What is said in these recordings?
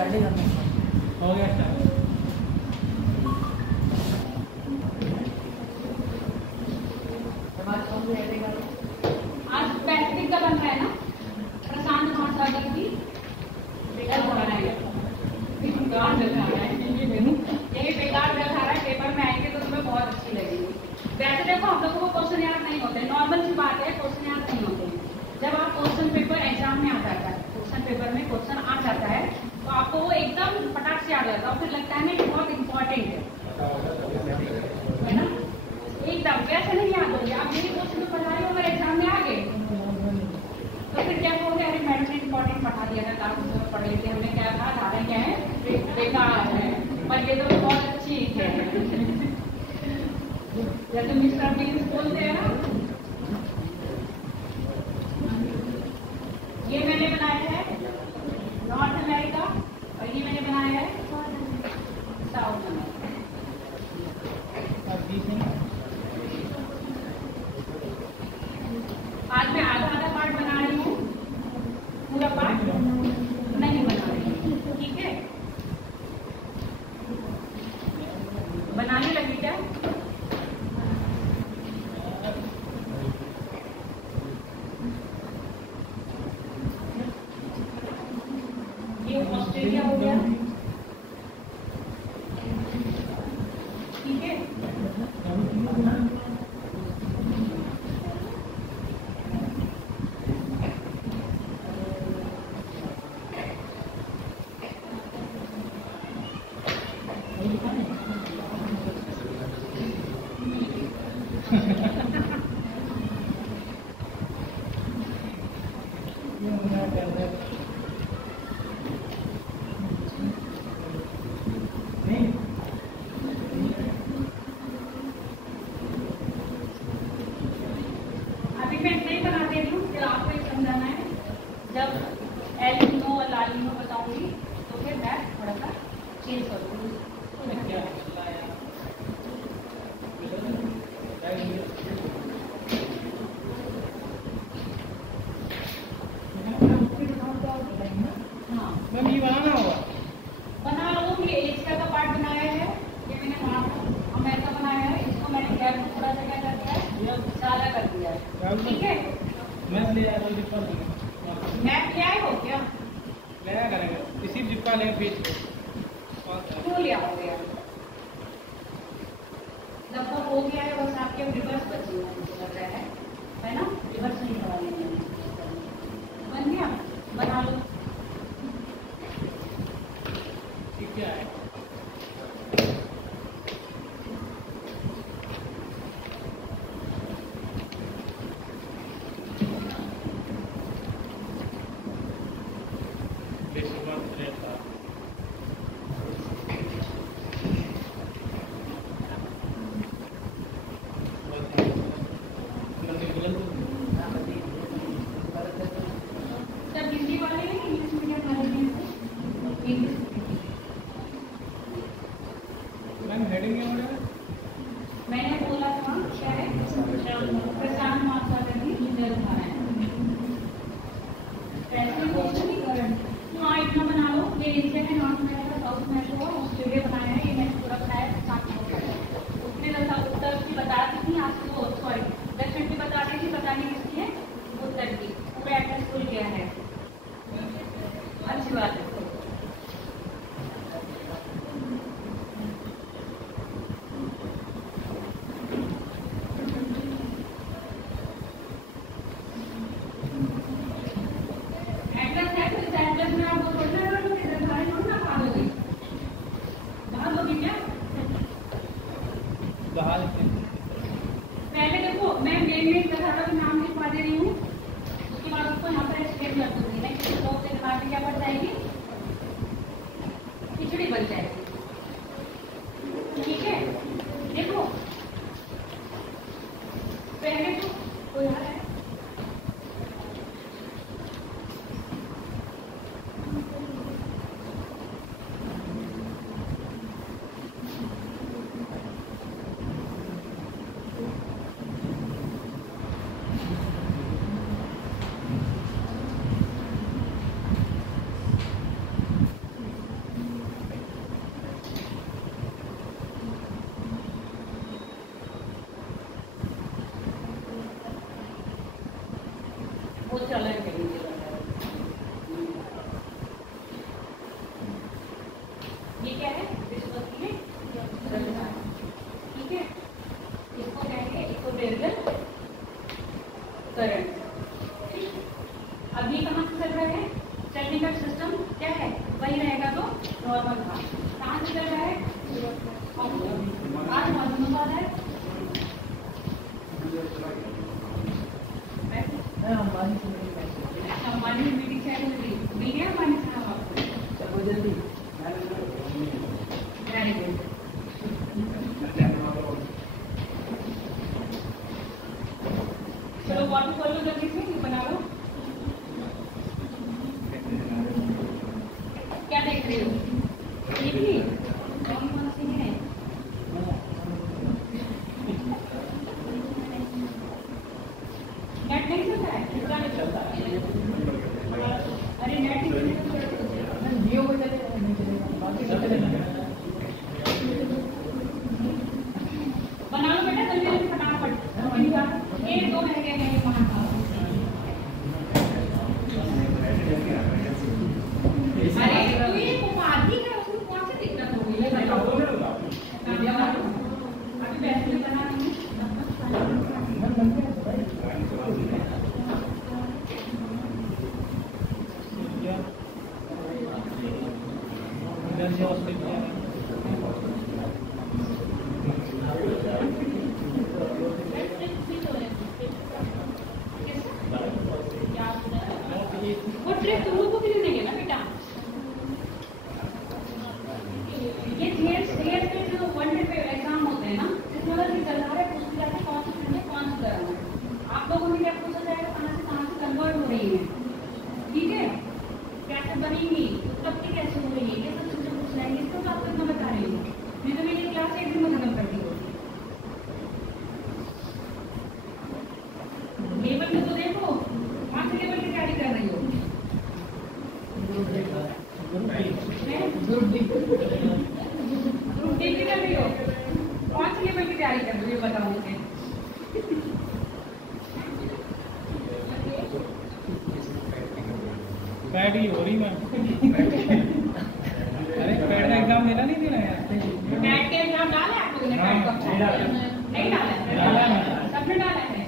Start ही करना हो गया स्टार्ट। आज पैसिफिक का बन रहा है ना, प्रशांत महासागर की बेकार बना है, बेकार दिखा रहा है, यही बेकार दिखा रहा है। पेपर में आएंगे तो तुम्हें बहुत अच्छी लगेगी। वैसे देखो हम लोगों को क्वेश्चन याद नहीं होते, नॉर्मल सी बात है, क्वेश्चन याद नहीं होते। जब आप क्वेश्चन पेपर एग्जाम में आ जाता है, क्वेश्चन पेपर में क्वेश्चन आ जाता है तो आपको वो एकदम फटाक से आ जाता है, फिर लगता है ना कि बहुत इंपॉर्टेंट है ना, एकदम वैसे नहीं याद होगी। आप मेरी क्वेश्चन पढ़ा रहे हो, अगर एग्जाम में आ गए तो फिर क्या कहोगे, अरे मैडम ने इंपॉर्टेंट पढ़ा दिया था, कागज पढ़ लेते, हमने क्या कहा, धारण क्या है, बेकार है, पर ये तो बहुत अच्छी है। जैसे मिस्टर बीन्स बोलते हैं ना, ये मैंने बनाया है नॉर्थ अमेरिका और ये मैंने बनाया है साउथ अमेरिका। आज मैं आधा आधा पार्ट बना रही हूँ, पूरा पार्ट नहीं बना रही हूँ, ठीक है। बनाने लगी क्या? ये ऑस्ट्रेलिया हो गया, ठीक है। अभी मैं नहीं बना दे रही हूँ, फिर आपको एक समझाना है। जब एल नीनो और लाल नीनो बताऊंगी तो फिर मैं थोड़ा सा चेंज करूँगी। मैम ये बनाना होगा, बना लो। ये एशिया का पार्ट बनाया है, ये मैंने नॉर्थ अमेरिका बनाया है, इसको मैंने गैप में थोड़ा सा क्या कर दिया है, सादा कर दिया है, ठीक है। मैम ले आया तो जिप्पा मैप ले आए हो क्या? ले आया करेंगे, इसी जिप्पा लेंगे पेज को। क्यों ले आओगे यार? जब तक हो गया है बस आपके रिवर्स बची है, मुझे लग रहा है ना, रिवर्स नहीं करवाने बन गया, बना लो। क्या है जब हिंदी वाले हैं इंग्लिश मीडियम वाले हैं, इंग्लिश मैम हेडिंग क्या हो रहा है? मैंने बोला था क्या है, प्रशांत महासागर की जलधाराएं, ऐसे क्वेश्चन ही करंट। हाँ इतना बना लो। ये एशिया है, north America, south America, Australia बनाया है, ये मैंने पूरा बनाया है, प्रशांत उसने उत्तर की बता दी थी आपको, सॉरी दक्षिण की बता दी थी, बताने किसकी है, उत्तर की। पूरा एड्रेस खुल गया है, अच्छी बात है। चले ये क्या है? विश्वसनीय रफ्तार। ठीक है, इसको कहेंगे इक्वेटोरियल करंट। अब ये कहाँ से चल रहा है? चलने का सिस्टम क्या है? वही रहेगा तो नॉर्मल था। कहाँ से चल रहा है? आज मौसम का है हमारी मीटिंग मिल गया हमारे साहब आपको जल्दी। Very good. चलो वाटर खोल लो जल्दी से, बना लो। क्या देख रहे हो? कौन सी है? नेट नहीं चलता है? क्या नहीं चलता? अरे नेट नहीं चलता, जियो को चलेगा, नहीं चलेगा, बाकी सब चलेगा। बना लो बेटा जल्दी जल्दी फटाफट। एक दो रह गए हैं वहाँ का। अरे तो ये उपाधि है, उसमें कौन सी दिक्कत होगी? ये बताओ। अभी वैसे ही बना वो ट्रिप तुम लोग को भी देंगे ना बेटा। ये थीअर्स के जो वन डे एग्जाम होते हैं ना, जिसमें अगर चल रहा है पूछ लिया था कौन सी ट्रेन है कौन सी तरह है, आप लोगों ने क्या पूछा जाएगा कहाँ से कन्वर्ट हो रही है, ठीक है, कैसे बनेगी, उत्पत्ति कैसे हो रही है, ये सब चीजें पूछ जाएंगे। इसको तो आपको इतना बता रही हूँ, नहीं तो मेरी क्लास एक दिन में खत्म कर दी होगी। लेवल में तो देखो कौन से लेवल की तैयारी कर रही हो? ग्रुप डी की कर रही हो? कौन से लेवल की तैयारी कर रही हो बताओ मुझे। पैड ही हो रही मैं। अरे पैड का एग्जाम देना नहीं देना यार? पैड के एग्जाम डाला है आप लोगों ने? पैड का नहीं डाला है? सबने डाला है?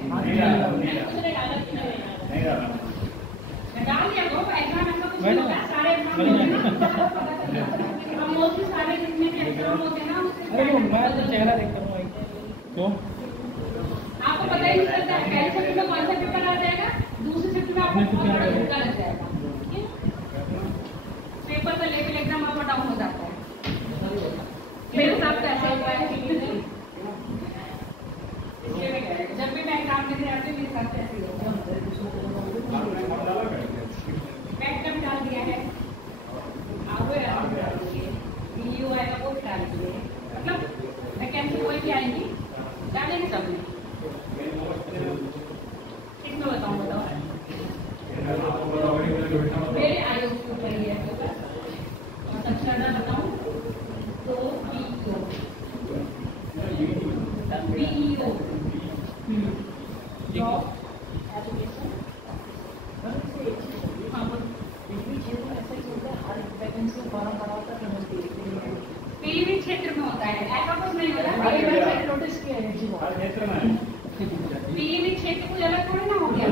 उसने डाला कि नहीं डाला? डाल दिया तो एग्जाम ऐसा कुछ नहीं होता, सारे एग्जाम हम मोस्टली सारे जितने भी एग्जाम होते हैं ना उससे अरे मैं तो चेहरा देखता हूँ क्यों आपको पता ही नहीं चलता है। पहले शिफ्ट में कौन सा पेपर आ जाएगा, दूसरे शिफ्ट में आपको बहुत बड़ा धक्का लग जाएगा। पेपर का लेवल एग्जाम आपका डाउन हो जाता है। मेरे साथ ऐसा हुआ है, जब भी मैं एग्जाम देने जाती हूँ मेरे साथ ऐसे ही होता है। पैड का भी डाल दिया है, वीडियो आएगा वो भी डाल दिए, मतलब वैकेंसी कोई भी आएगी डालेंगे सब में। किसमें बताऊँ मेरे आयोग के ऊपर ही है। और सबसे ज्यादा बताऊँ तो बीईओ एजुकेशन पीवी क्षेत्र में होता है, ऐसा कुछ नहीं होता। नोटिस किया है पीवी क्षेत्र कुछ अलग थोड़ी ना हो गया।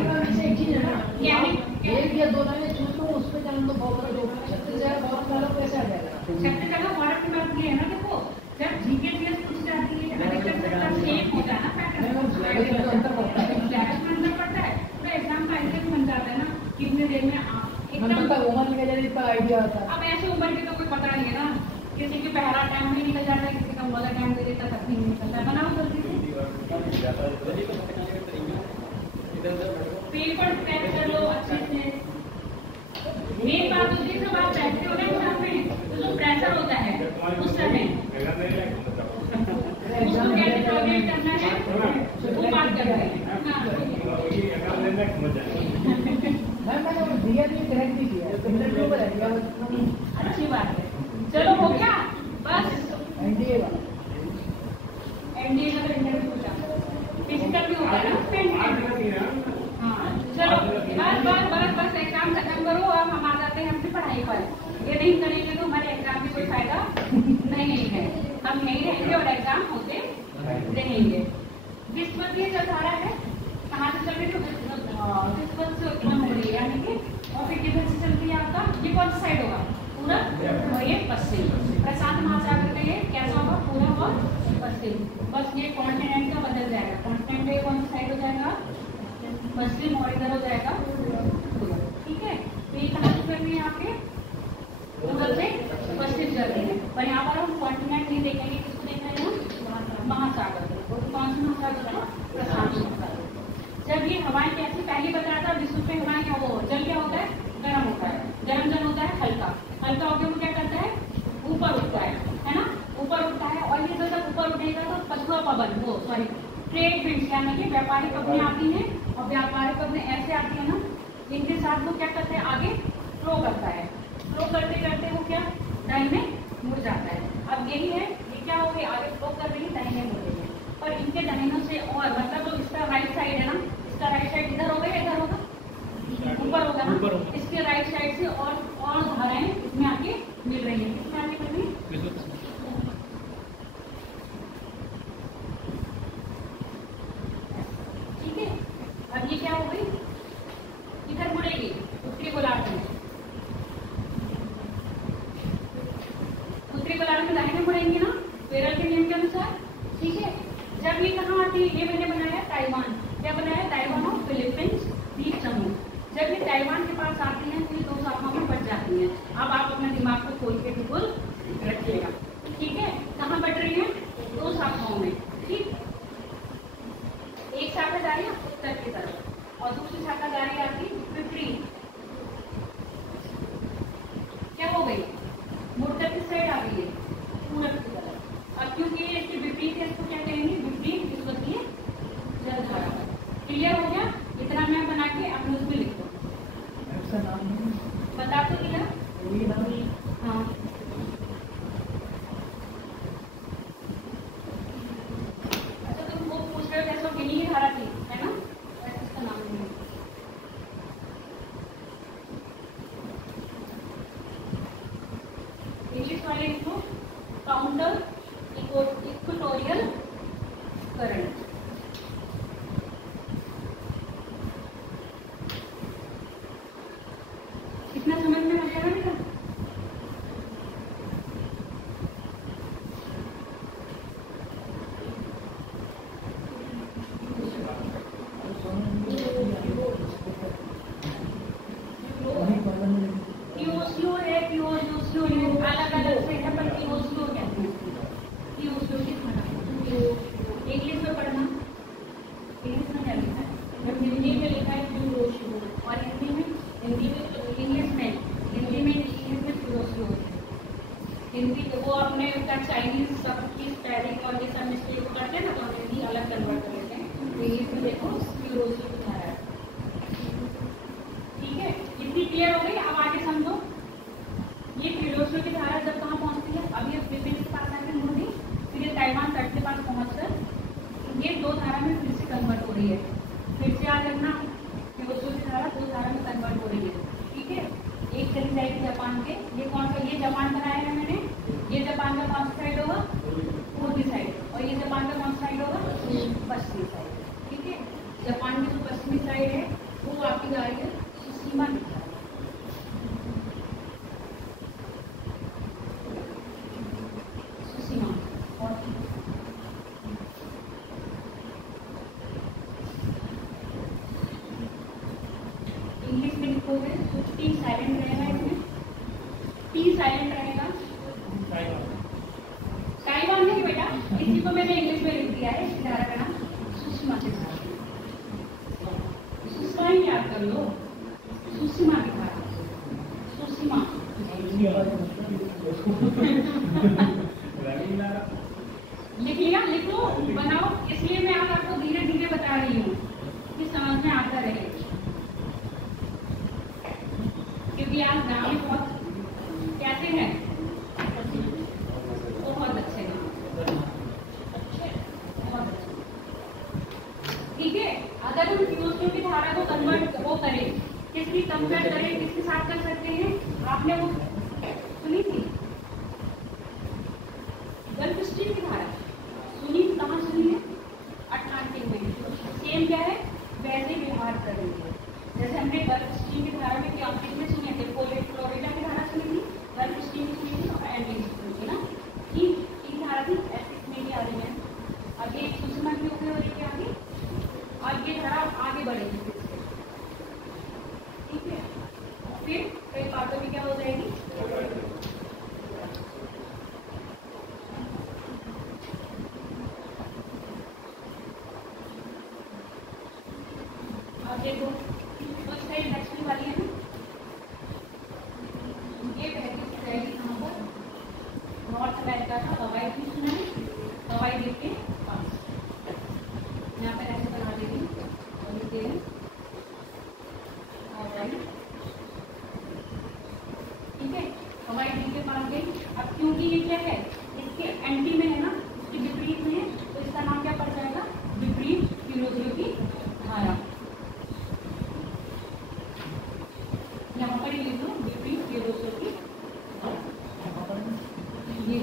एक या दो लाइनें चूज करो, उस पर जान दो बहुत छत्तीसगढ़ बहुत वालों कैसे आ जाएगा। छत्तीसगढ़ भारत की बात ये है ना, देखो जब जीके जीएस पूछ जाती है अधिकतर सबका सेम होता है ना पैटर्न, अंतर पड़ता है, अंतर पड़ता है। पूरा एग्जाम का ऐसे बन जाता है ना कितने देर में आप एकदम उम्र निकल जाती है, आइडिया आता है। अब ऐसे उम्र के तो कोई पता नहीं है ना, किसी की पहला टाइम भी निकल जाता है, किसी का वाला टाइम दे देता तक नहीं निकलता है। बनाओ जल्दी से पेपर पैक कर लो अच्छे से। मेन बात होती है जब आप बैठते हो ना एग्जाम में तो जो प्रेशर होता है उस समय उसको कैसे टॉलरेट करना है वो बात कर रहे हैं। मैंने दिया नहीं, करेक्ट भी किया, अच्छी बात है। चलो हो गया बस। एनडीए का तो इंटरव्यू होता है, फिजिकल भी होता है ना। हाँ चलो बस। हम यहीं रहेंगे और एग्जाम होते रहेंगे। विश्ववीय जो धारा है कहाँ से चल रही है? विश्व से उत्पन्न हो रही है, यानी कि और फिर किधर से चल रही है आपका? ये कौन सा साइड होगा? पूरब और ये पश्चिम। प्रशांत महासागर में ये कैसा होगा? पूरब और पश्चिम। बस ये कॉन्टिनेंट का बदल जाएगा। कॉन्टिनेंट का कौन सा साइड हो जाएगा? पश्चिम, और इधर हो जाएगा पूरब। ठीक है, तो ये कहाँ से चल रही है आपके? पूरब से पश्चिम चल रही है। पर यहाँ पर हम कॉन्टिनेंट नहीं देखेंगे, किसको देख रहे हैं? महासागर। कौन सा महासागर है? प्रशांत महासागर। जब ये हवाएं कैसी, पहले बताया था विश्व में हवाएं क्या, वो जल क्या होता है? गर्म होता है। गर्म जल होता है हल्का। हल्का होकर वो क्या करता है? ऊपर उठता है ना? ऊपर उठता है, और ये जब ऊपर उठेगा तो पछुआ पवन, वो सॉरी ट्रेड विंड्स, यानी कि व्यापारिक पवनें आती हैं, और व्यापारिक पवनें ऐसे आती है ना, इनके साथ वो क्या करते हैं? आगे फ्लो करता है। फ्लो करते करते वो क्या दाहिने मुड़ जाता है। अब यही है, ये क्या हो गई? आगे फ्लो कर रही है, दाहिने मुड़ रही है। पर इनके दाहिनों से, और मतलब जो इसका राइट साइड है ना, इसका राइट साइड इधर होगा या इधर होगा? ऊपर होगा ना। इसके राइट साइड से और धाराएं इसमें आके मिल रही है। किसमें आके मिल रही है? ठीक है, अब ये क्या हो गई? इधर मुड़ेगी उत्तरी गोलार्ध में। उत्तरी गोलार्ध में दाहिने मुड़ेंगे ना, पेरल के नियम के अनुसार। ठीक है, जब ये कहाँ आती है? ये मैंने बनाया ताइवान। क्या बनाया? ताइवान और फिलीपींस द्वीप समूह। जब ये ताइवान के पास आती हैं तो ये दो शाखाओं में बट जाती हैं। अब आप अपने दिमाग को खोल के बिल्कुल रखिएगा। ठीक है, कहाँ बट रही है? दो शाखाओं में। ठीक, एक शाखा जा रही है उत्तर की तरफ और दूसरी शाखा जा रही है आपकी विपरीत। क्या हो गई? मुड़कर किस साइड आ गई है? पूरब की तरफ। अब क्योंकि ये इसके विपरीत है, इसको क्या कहेंगे? विपरीत विश्ववीय जलधारा। क्लियर हो गया? इतना मैं बना के आप नोट में लिख दो। बता तो दिया? हाँ, अच्छा तुम वो पूछ रहे हो कैसे गिनी धारा थी, है ना? ऐसे इसका नाम नहीं है। इंग्लिश वाले लिखो काउंटर इक्वेटोरियल करंट। कितना समझ में आ गया बेटा? पीओसीओ है, पीओसीओ है, अलग अलग से है, पर पीओसीओ कहते हैं। पीओसीओ की धारा इंग्लिश में पढ़ना, इंग्लिश में क्या लिखा है? जब हिंदी में लिखा है पीओसीओ, और हिंदी में इंग्लिश में पीओसीओ। हिंदी वो अपने उसका चाइनीज सब की स्पेलिंग और ये सब मिस्टेक करते हैं ना, तो हम हिंदी अलग कन्वर्ट कर लेते हैं। तो इंग्लिश में देखो पीओसीओ की धारा है। ठीक है, इतनी क्लियर हो गई? अब आगे समझो। ये पीओसीओ की धारा जब कहाँ पहुँचती है? अब ये फिलीपींस के पास आकर मुड़ गई, फिर ये ताइवान तट के पास पहुँचकर ये दो धारा में फिर से कन्वर्ट हो रही है। फिर से याद रखना, पीओसीओ की धारा दो धारा में कन्वर्ट हो रही है। ठीक है, एक चली जाएगी जापान के, ये कौन सा? ये जापान बनाया है मैंने। ये जापान का कौन सा साइड होगा? पूर्वी साइड। और ये जापान का कौन सा साइड होगा? पश्चिमी साइड। ठीक है, जापान की जो पश्चिमी साइड है वो आपकी जा रही है सुशीमा की तरफ। सुशीमा और इंग्लिश में लिखोगे तो टी साइलेंट रहेगा, इसमें टी साइलेंट रहेगा। ताइवान नहीं बेटा, इसी को मैंने इंग्लिश में लिख दिया है। इस धारा का नाम सुषमा की धारा। सुषमा ही याद कर लो, सुषमा की धारा। सुषमा लिख लिया? लिख लो, बनाओ। इसलिए मैं आपको धीरे धीरे बता रही हूँ कि समझ में आता रहे, क्योंकि आज गाँव बहुत कैसे हैं? बहुत अच्छे गाँव, बहुत अच्छे। ठीक है, अगर हम पीओसीओ की धारा को कन्वर्ट वो करें, किसकी कंपेयर करें, किसके साथ कर सकते हैं? आपने वो सुनी थी गल्फ स्ट्रीम अब देखो तो इसका दक्षिण वाली है ना, ये बहती रहेगी कहाँ पर, नॉर्थ अमेरिका का हवाई द्वीप सुना है, हवाई द्वीप के पास। यहाँ पर ऐसे बना देंगे और लिखते हैं हवाई, ठीक है, हवाई द्वीप के पास गई। अब क्योंकि ये क्या है, इसके एंटी में है ना, इसके विपरीत में है, तो इसका नाम क्या पड़ जाएगा, विपरीत किरोसियों की धारा। यहाँ पर ही लिख लो विपरीत किरोसियों की ये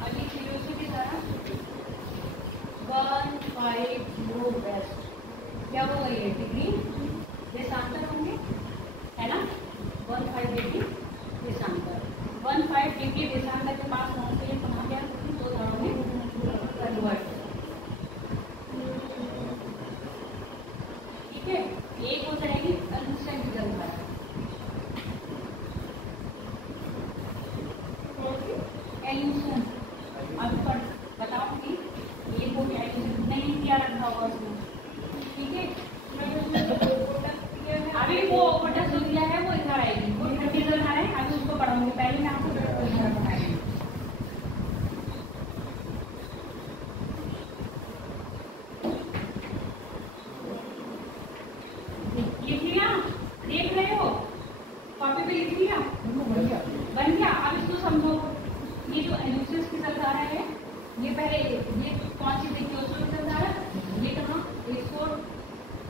अगली किरोसियों की धारा 150 वेस्ट क्या हो गई है, डिग्री देशांतर होंगे, है ना, 15 डिग्री देशांतर, 15 डिग्री देशांतर के पास पहुंच के कहाँ गया, दो धारों में कन्वर्ट, ठीक है। एक हो जाएगी अनुसरण की धारा, एल्यूशन, अब बताओ कि ये वो एल्यूशन नहीं किया रखा होगा उसमें, ठीक है। अभी वो ओपन जो दिया है वो इधर आएगी, वो इधर आ रहा है, अभी उसको पढ़ाऊंगी, पहले मैं आपको बताएंगे। लिख लिया, देख रहे हो, कॉपी पे लिख लिया, बन गया। अब इसको समझो, ये जो एल्यूसिस की सरकार है, ये पहले ये कौन सी देखिए, उसको सरकार है, ये कहाँ, इसको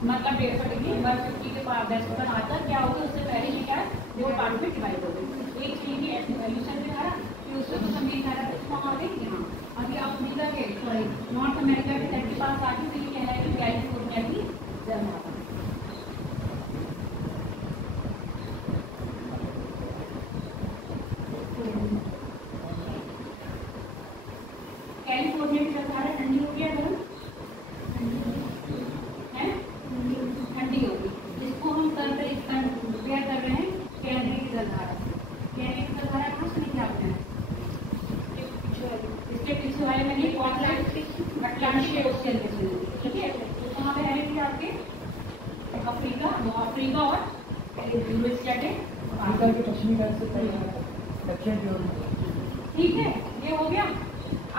मतलब 150 डिग्री 150 के पास 10 पर आता क्या होगा, उससे पहले ये क्या है, दो पार्ट में डिवाइड हो गई, एक चीज की एल्यूशन की धारा, फिर उससे तो संगीत धारा कहाँ आ गई यहाँ। अभी अफ्रीका के सॉरी नॉर्थ अमेरिका के तट के पास आके तो ये कहलाएगी कैलिफोर्निया की जलधारा। कैलिफोर्निया की जलधारा ठंडी हो गया, गर्म है, ठंडी होगी, जिसको हम कंपेयर कर रहे हैं कैनरी की जलधारा से। कैनरी की जलधारा कहाँ से लिखी आपने, इसके पीछे वाले में नहीं, कौन सा अटलांटिक ओशियन में से, ठीक है। तो कहाँ पे है थी आपके अफ्रीका, अफ्रीका और यूरेशिया के पश्चिमी घाट से दक्षिण की ओर, ठीक है, ये हो गया।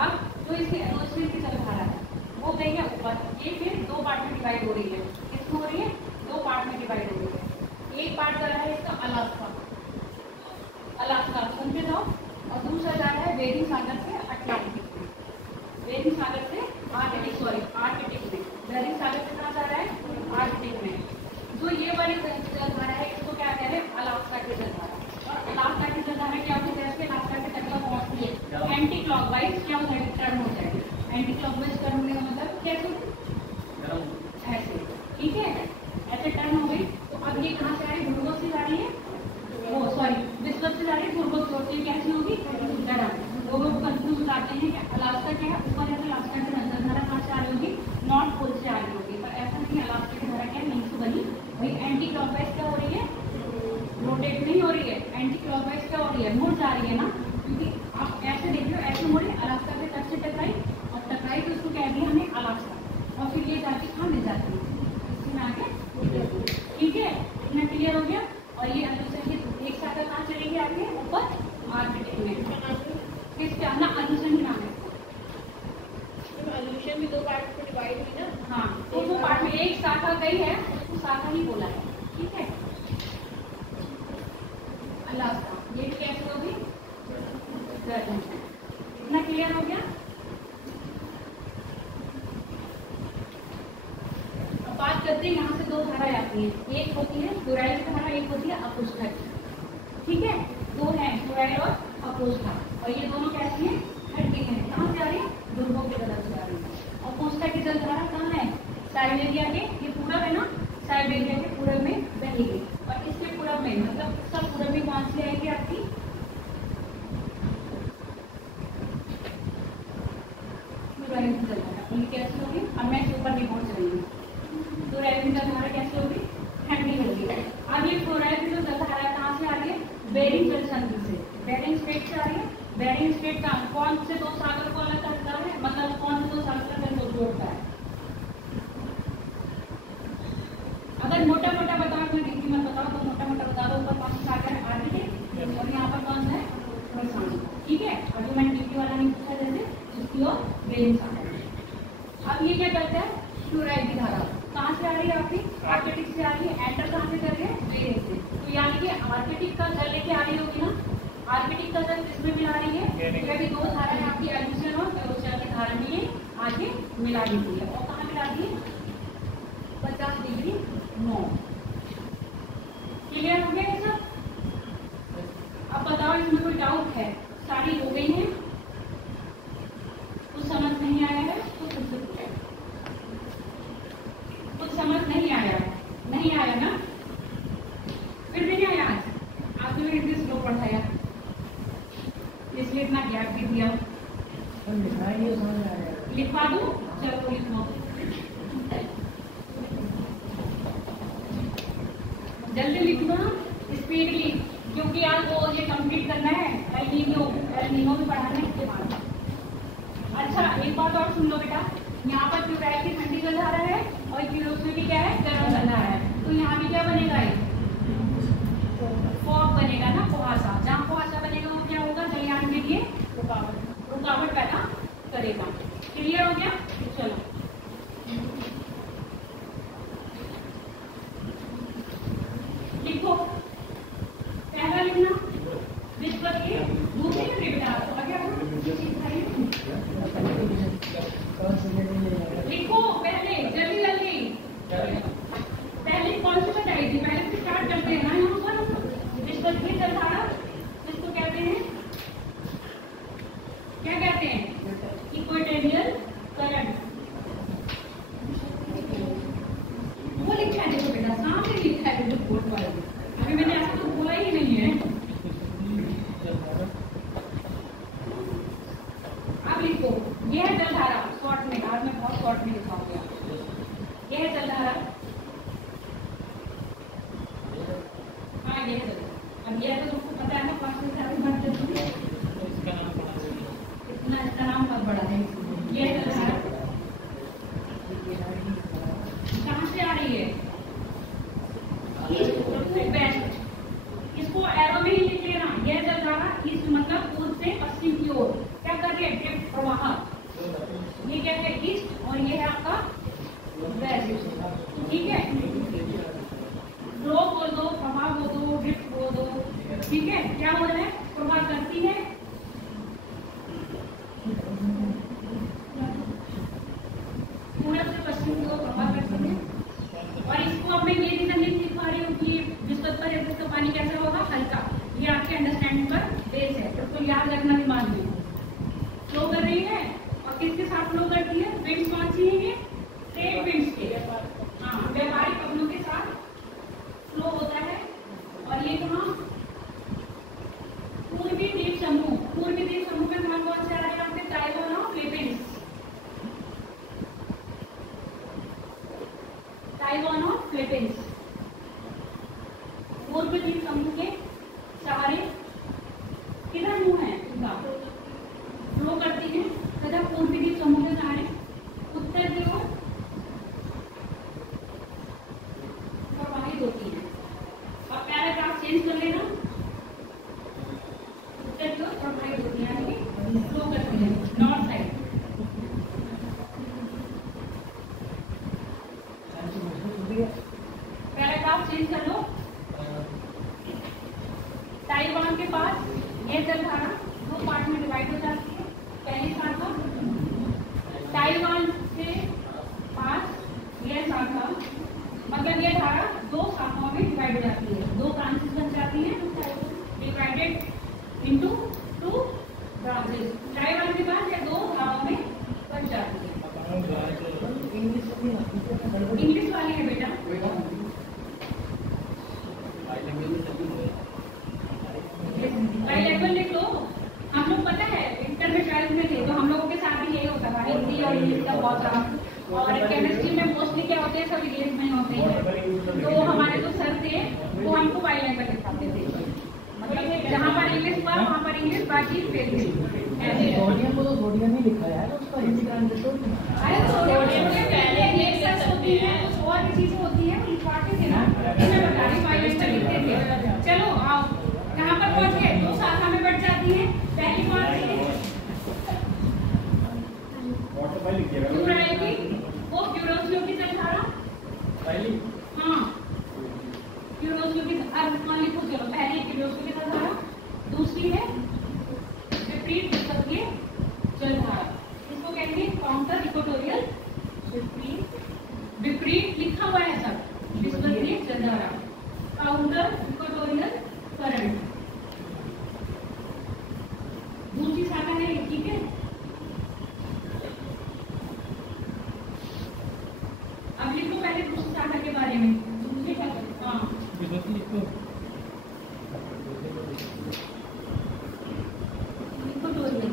अब जो इसकी एटमॉस्फेयर की जलधारा है वो गई है ऊपर, ये फिर दो पार्ट में डिवाइड हो रही है, किसमें हो रही है, दो पार्ट में डिवाइड हो रही है। एक पार्ट जा रहा है इसका अलास्का, अलास्का सुन के जाओ, और दूसरा जा रहा है बेरिंग सागर से अटलांटिक में, बेरिंग सागर से आर्कटिक में, बेरिंग सागर से कहाँ जा रहा है, आर्कटिक में। जो ये वाली जलधारा है इसको क्या कहते हैं, अलास्का की जलधारा। और अलास्का की जलधारा क्या होती है, जैसे अलास्का के तट पर पहुंचती है एंटी क्लॉकवाइज क्या हो जाएगी, टर्न हो जाएगी, एंटी क्लॉकवाइज टर्न होने का मतलब कैसे, ऐसे, ठीक है, ऐसे टर्न हो गई। तो अब ये कहाँ से आ रही है, ध्रुव से जा रही है, वो सॉरी विश्व से जा रही है, ध्रुव की ओर से कैसी होगी, गर्म। लोग कंफ्यूज हो जाते हैं कि अलास्का क्या है, ऊपर है तो अलास्का की जलधारा कहाँ से आ रही होगी, नॉर्थ पोल से आ रही होगी, पर ऐसा नहीं, अलास्का की धारा क्या है, नहीं से बनी भाई, एंटी क्लॉकवाइज क्या हो रही है, रोटेट नहीं हो रही है, एंटी क्लॉकवाइज क्या हो रही है, मुड़ जा रही है ना, क्योंकि आप ऐसे देख रहे हो, ऐसे मुड़े अलास्का के तट से टकराई, और टकराई तो उसको कह दिया हमने अलास्का, और फिर ये जाके कहाँ मिल जाती है, इसमें आगे, ठीक है, इतना क्लियर हो गया। और ये अनुसरण एक साथ कहाँ चलेगी आगे, ऊपर आर्कटिक में, किस क्या ना, अनुसरण नाम है, अनुषण भी दो पार्ट में डिवाइड हुई ना, हाँ, तो दो पार्ट में एक शाखा गई है, उसको शाखा ही बोला है, ठीक है। अलास्का ये कैसे होगी, इतना क्लियर हो गया। अब बात करते हैं, यहाँ से दो धाराएं आती हैं, एक होती है फ्लोराइड की धारा, एक होती है अपुष्ठा की, ठीक है, दो है फ्लोराइड और अपुष्ठा, और ये दोनों कैसी हैं, ठंडी हैं, कहाँ से आ रही है, ध्रुवों की तरफ से आ रही है। अपुष्ठा की जलधारा कहाँ है, साइबेरिया के, ये पूरब है ना, साइबेरिया के पूरब में बहेगी, और इसके पूरब में मतलब सब पूरब में कौन सी आएगी आपकी, फ्लोराइड की जलधारा, ये कैसी होगी, अब मैं इस ऊपर नहीं पहुंच रही हूँ, फ्लोराइड की जलधारा कैसी होगी, ठंडी होगी। अब ये फ्लोराइड की जो जलधारा है कहाँ से आ रही है? बेरिंग जलसंधि से, बेरिंग स्ट्रेट से आ रही है। बेरिंग स्ट्रेट का कौन से दो सागर को अलग करता है, मतलब कौन से दो सागर को जोड़ता है? अगर मोटा मोटा बताओ, कोई डिग्री मत बताओ, तो मोटा मोटा बता दो। ऊपर कौन सा सागर है? आर्कटिक, और यहाँ पर कौन सा है? प्रशांत। ठीक है, अभी मैंने डिग्री वाला नहीं पूछा जैसे, जिसकी और बेरिंग सागर। अब ये क्या करता है? फ्लोराइड की धारा कहाँ से आ रही है आपकी? आर्कटिक से आ रही है। एंटर कहाँ से कर रही है? बेरिंग से। तो यानी कि आर्कटिक का जल लेके आ रही होगी ना, आर्कटिक का जल किसमें मिला रही है? ये भी दो धारा है आपकी, एल्यूशन और केओसिया की धारा में आगे मिला दी है। और कहाँ मिला दी है? 50 डिग्री नॉर्थ। क्लियर हो गया ये सब? अब बताओ इसमें कोई डाउट है? सारी हो गई है, कुछ समझ नहीं आया है तो फिर से पूछो। कुछ समझ नहीं आया है? नहीं आया ना? फिर नहीं आया आज? आपने भी इतनी स्लो पढ़ाया इसलिए इतना गैप भी दिया। लिखवा दूं? चलो लिखवा दो, जल्दी लिखना, स्पीडली, क्योंकि आज वो ये कंप्लीट करना है। एल नीनो भी पढ़ाना है इसके बाद। अच्छा एक बात और सुन लो बेटा, यहाँ पर फ्लोराइड की ठंडी जलधारा है और केओसिया की क्या है? गर्म जलधारा है। तो यहाँ भी क्या बनेगा? फॉग बनेगा ना, कुहासा। जहाँ कुहासा बनेगा वो क्या होगा? जलयान के लिए रुकावट पैदा करेगा। क्लियर हो गया? चलो लिखो, पहला लिखना विश्व के दूसरे बेटा लिखो पहले, जल्दी जल्दी। पहले कौन सी बताई थी? पहले से स्टार्ट करते हैं ना। यहाँ पर विश्व की जलधारा जिसको कहते हैं, क्या कहते हैं? Equatorial current. वो लिखा है देखो बेटा, सामने लिखा है जो बोर्ड पर। अभी मैंने ऐसा तो बोला ही नहीं है। अब लिखो, यह है जलधारा। शॉर्ट में, आज मैं बहुत शॉर्ट में लिखाऊंगा। यह है जलधारा। हाँ यह है जलधारा। अब यह तो तुमको पता है ना, पाँच से अभी बात करते हैं। इतना इसका नाम बहुत बड़ा है। यह है जलधारा। कहाँ से आ रही है? ईस्ट से वेस्ट। इसको एरो में ही लिख लेना। यह जलधारा ईस्ट मतलब पूर्व से पश्चिम की ओर क्या कर रही है? ड्रिफ्ट प्रवाह। ये क्या है? ईस्ट, और ये है आपका वेस्ट। ठीक है, फ्लो बोल दो, प्रवाह बोल दो, ड्रिफ्ट बोल दो। ठीक है, क्या हो रहा है? प्रवाह करती है, पूरब से पश्चिम की ओर प्रवाह करती है। और इसको अब मैं ये रीजन नहीं लिखवा रही हूँ कि जिसका उत्तर है उसका पानी कैसा होगा? हल्का। ये आपके अंडरस्टैंडिंग पर बेस है, तो याद रखना दिमाग में। फ्लो कर रही है, और किसके साथ फ्लो करती है? विंड्स कौन सी है? ये ट्रेड विंड्स के, हाँ, व्यापारिक पवनों के साथ फ्लो होता है। और ये कहाँ? पूर्वी द्वीप समूह। पूर्वी द्वीप समूह में कहाँ कौन से आ रहे हैं आपके? ताइवान और फिलीपींस। ताइवान और फिलीपींस पूर्व द्वीप समूह के सहारे किधर मुंह है इनका? फ्लो करती है तथा पूर्वी द्वीप समूह के सहारे उत्तर की ओर प्रवाहित होती है। अब पैराग्राफ चेंज कर लेना। उत्तर की ओर प्रवाहित होती है, यानी कि फ्लो करती है नॉर्थ साइड। पैराग्राफ चेंज कर लो। ताइवान के पास यह जलधारा दो पार्ट में डिवाइड हो जाती है। पहली शाखा ताइवान से पास यह शाखा, मतलब यह धारा दो शाखाओं में डिवाइड हो जाती है। दो ब्रांचेस बन जाती हैं, divided into two branches. Taiwan के पास यह दो धाराओं में बन जाती है। इंग्लिश वाली है बेटा। बाइलिंगुअल लिख लो। हम लोग पता है इंटर में 12th में थे, तो हम लोगों के साथ भी यही होता था, हिंदी और इंग्लिश का बहुत रहा। और केमिस्ट्री में मोस्टली क्या होते हैं? सब इंग्लिश में होते हैं। तो हमारे जो सर थे वो हमको बाई लाइन पर लिखाते थे, मतलब जहाँ पर इंग्लिश हुआ वहाँ पर इंग्लिश, बाकी फेल ऐसे। सोडियम को तो सोडियम ही लिखा है उसका हिंदी का आंसर तो अरे सोडियम के पहले लेक्चर्स होती है, कुछ और भी चीजें होती है, वो लिखवाते थे ना, मैं बता रही बाई लाइन पर लिखते थे। चलो आओ, कहाँ पर पहुँच गए? दो शाखा में बढ़ जाती है। पहली बात प्लूरैलिटी, वो प्यूरोस्लो की जलधारा, हाँ प्यूरोस्लो की मान लिखो, चलो पहली प्यूरोस्लो की जलधारा, दूसरी है विपरीत विस्पत्तीय जलधारा, इसको कहेंगे काउंटर इक्वेटोरियल विपरीत लिखा हुआ है सब, विस्पत्तीय जलधारा, काउंटर इक्वेटोरियल करंट, दूसरी शाखा है, ठीक है। अब लिखो पहले दूसरी शाखा के बारे में, दूसरी शाखा, हाँ इक्वेटोरियल,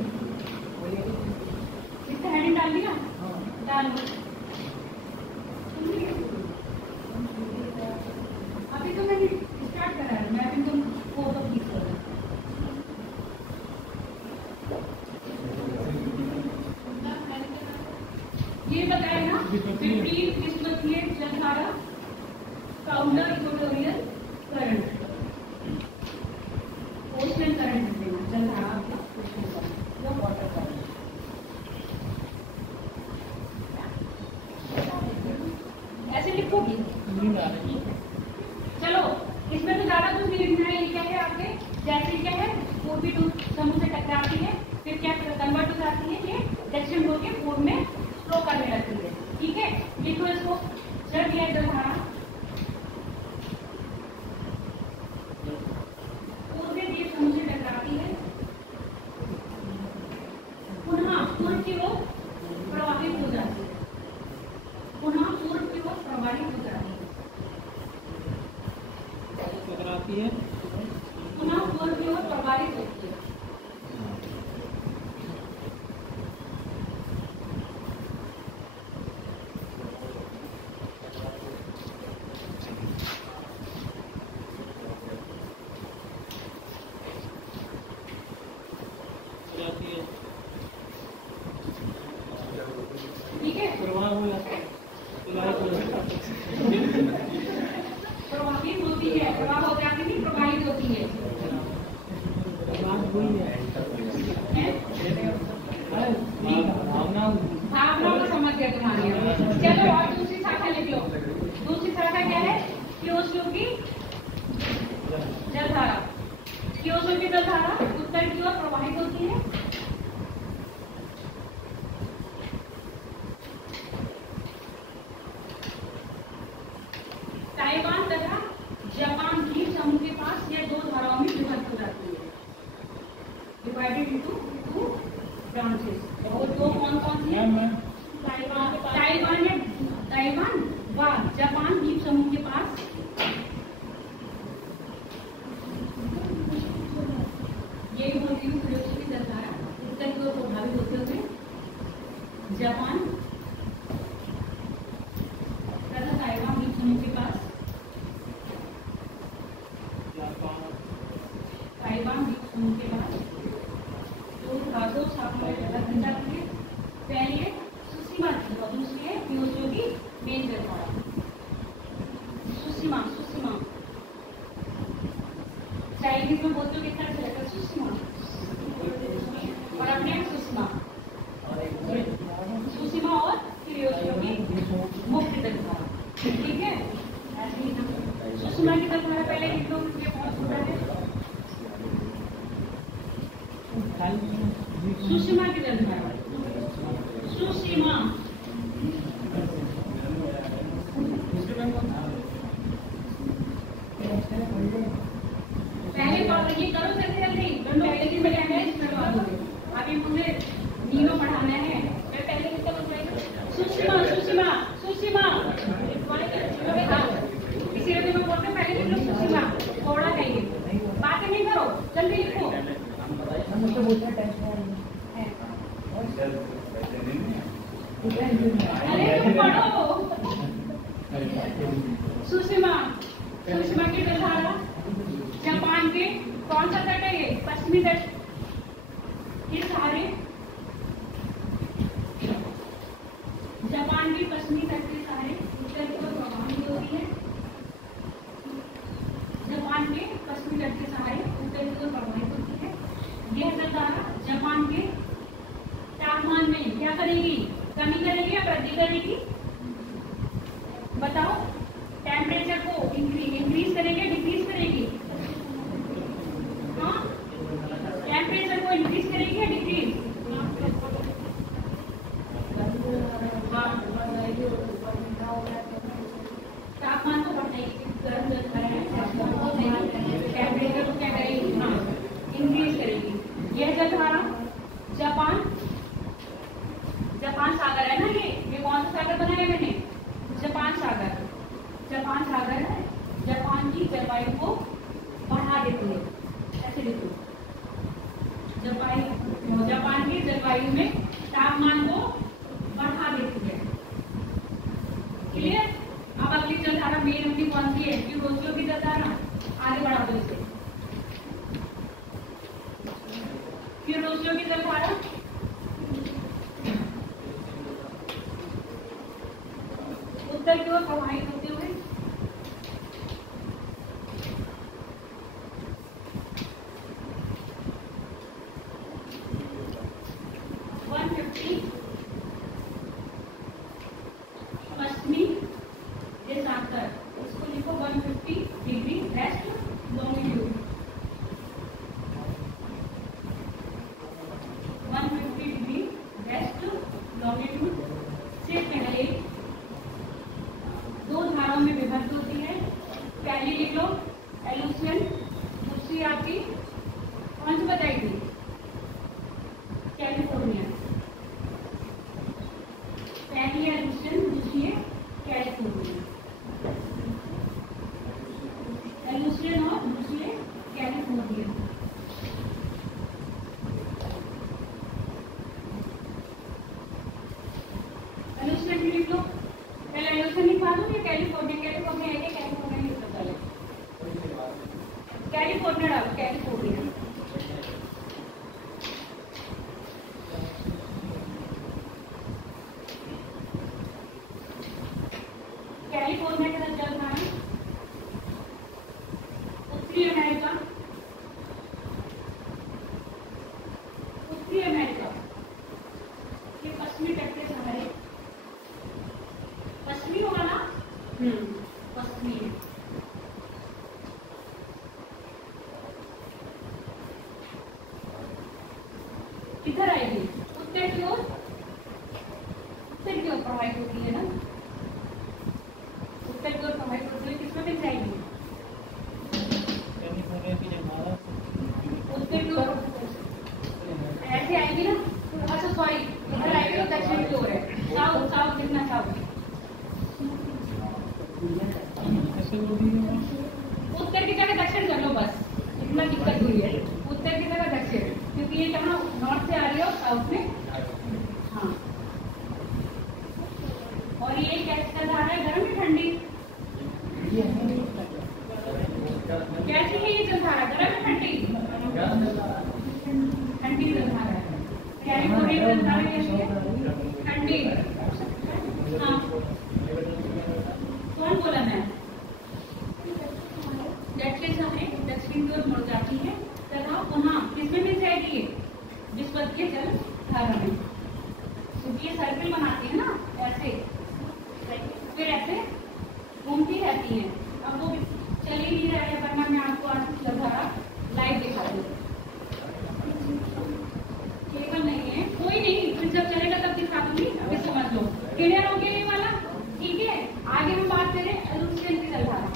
इसका हेडिंग डाल दिया, डालो। अभी तो मैंने स्टार्ट करा है, मैं अभी तुम फोटो क्लिक कर रहा हूँ। ये बताया ना, विपरीत विस्पत्तीय जलधारा, counter equatorial current, coastal current देना, जलधारा आपका कोस्टल करंट, वो वाटर करंट। ऐसे लिखोगी। चलो इसमें तो ज्यादा कुछ नहीं लिखना है, ये क्या है आपके, जैसे क्या है पूर्वी ध्रुव समूह से टकराती है, फिर क्या कन्वर्ट हो जाती है, ये दक्षिण ध्रुव के पूर्व में फ्लो करने लगती है, ठीक है। लिखो इसको, जब यह जलधारा पूर्वी द्वीप समूह से टकराती है, पुनः पूर्व की ओर प्रवाहित हो जाती है, पुनः पूर्व की ओर प्रवाहित हो जाती है, पुनः पूर्व की ओर प्रवाहित होती है। ठीक है, प्रवाहित होती है, प्रवाह हो जाती नहीं, प्रवाहित होती है। भावनाओं को समझ गया तुम्हारी। चलो और दूसरी शाखा लिख लो, दूसरी शाखा क्या है, क्योंसलो की जलधारा, क्योंसलो की जलधारा उत्तर की ओर प्रवाहित होती है, ताइवान तथा जापान द्वीप समूह के पास ये दो धाराओं में विभक्त हो जाती है, डिवाइडेड इनटू टू ब्रांचेस। और दो कौन कौन सी है, ताइवान व जापान द्वीप समूह के पास यही बोलती हूँ प्यूरोस्लो की जलधारा उत्तर की ओर प्रभावित होते हुए जापान तथा ताइवान द्वीप समूह के पास, ताइवान द्वीप समूह के पास दो शाखाएं अलग बन जाती है, पहली है सुसीमा की और दूसरी है प्यूरोस्लो की मेन जलधारा। सुसीमा, सुसीमा चाइनीज में बोलते हो कितना अच्छा लगता है, सुसीमा, और अपने यहाँ सुषमा, सुसीमा और प्यूरोस्लो की मुख्य जलधारा, ठीक है। ऐसे ही सुषमा की जलधारा पहले लिख लो, ये बहुत छोटा है। सुषमा की जलधारा, सुसीमा, पहले ये करो जल्दी जल्दी, पहले दिन में क्या है अभी मुझे नीनो पढ़ाना है, मैं पहले किसका बताऊंगा, सुषमा, सुषमा, सुषमा, इसीलिए तो मैं बोलते पहले लिख लो सुषमा, थोड़ा कहेंगे, बातें नहीं करो, जल्दी लिखो। अरे तुम पढ़ो। सुषमा सुषमा की जलधारा जापान के कौन सा तट है ये? पश्चिमी तट के सहारे, जापान की पश्चिमी तट के सहारे उत्तर की ओर प्रवाहित होती है। जापान के पश्चिमी तट के सहारे उत्तर की ओर प्रवाहित होती है। यह जलधारा जापान के तापमान में क्या करेगी? कमी करेगी या वृद्धि करेगी? बताओ, टेम्परेचर को इंक्रीज करेगी, डिक्रीज करेगी? हाँ, टेम्परेचर को इंक्रीज करेगी या डिक्रीज? तापमान को बढ़ाएगी, गर्म टेम्परेचर को क्या करेगी? हाँ, इंक्रीज करेगी। यह जलधारा जापान सागर है ना, ये कौन सा सागर बनाया मैंने? जापान सागर। जापान सागर है, जापान की जलवायु को बढ़ा देती है, ऐसे लिखो। जापान की जलवायु में तापमान को बढ़ा देती है। क्लियर? अब अगली जलधारा मेन अपनी कौन सी है? यूरोसियो की जलधारा। आगे बढ़ा दो इसे। यूरोसियो की जलधारा उत्तर की ओर प्रवाहित होते हुए पश्चिमी देशांतर, इसको लिखो 150 degree west longitude. 150 degree west longitude से पहले दो धाराओं में विभक्त होती है। पहली लिख लो एलुसियन, दूसरी आपकी कौन सी बताई थी? कैलिफोर्निया। पहली है एलुसियन, दूसरी है कैलिफोर्निया। एलुसियन और दूसरी है कैलिफोर्निया। एलुसियन भी लिख लो। पहले एलुसियन लिखवा दो या कैलिफोर्निया? कैलिफोर्निया है क्या? कैलिफोर्निया लिख दो पहले। कैलिफोर्निया डालो, कैलिफोर्निया। कैलिफोर्निया के साथ जलधारा उत्तरी अमेरिका, उत्तरी अमेरिका के पश्चिमी तट के सहारे, पश्चिमी होगा ना? पश्चिमी है। किधर आएगी? उत्तर की ओर, उत्तर की ओर प्रवाहित होती है ना, उत्तर की ओर प्रवाहित होती है। किसमें मिल जाएगी? उत्तर की ओर ऐसे आएगी ना। अच्छा सॉरी, इधर आएगी तो दक्षिण की ओर है। साउथ, साउथ जितना साउथ। उत्तर की जगह दक्षिण कर लो बस, इतना दिक्कत हुई है। उत्तर की जगह दक्षिण, क्योंकि ये कहाँ नॉर्थ से आ रही है और साउथ में। हाँ, और ये कैसी जलधारा है? गर्म या ठंडी? कैसी है ये जलधारा? गर्म या ठंडी? ठंडी जलधारा है। कैलिफोर्निया की जलधारा कैसी है? ठंडी। हाँ, कौन बोला मैं? जट के सहारे दक्षिण की ओर मुड़ जाती है तथा पुनः किसमें मिल जाएगी? विस्पत्तीय जलधारा में। क्योंकि ये सर्किल बनाती है ना ऐसे, फिर ऐसे घूमती रहती है। अब वो चल ही नहीं रहा है, वरना मैं आपको आज जलधारा लाइव दिखा दूँ। केवल नहीं है, कोई नहीं, फिर जब चलेगा तब दिखा दूंगी। अभी समझ लो, क्लियर हो गया ये वाला? ठीक है, आगे हम बात करें एलुसियन की जलधारा।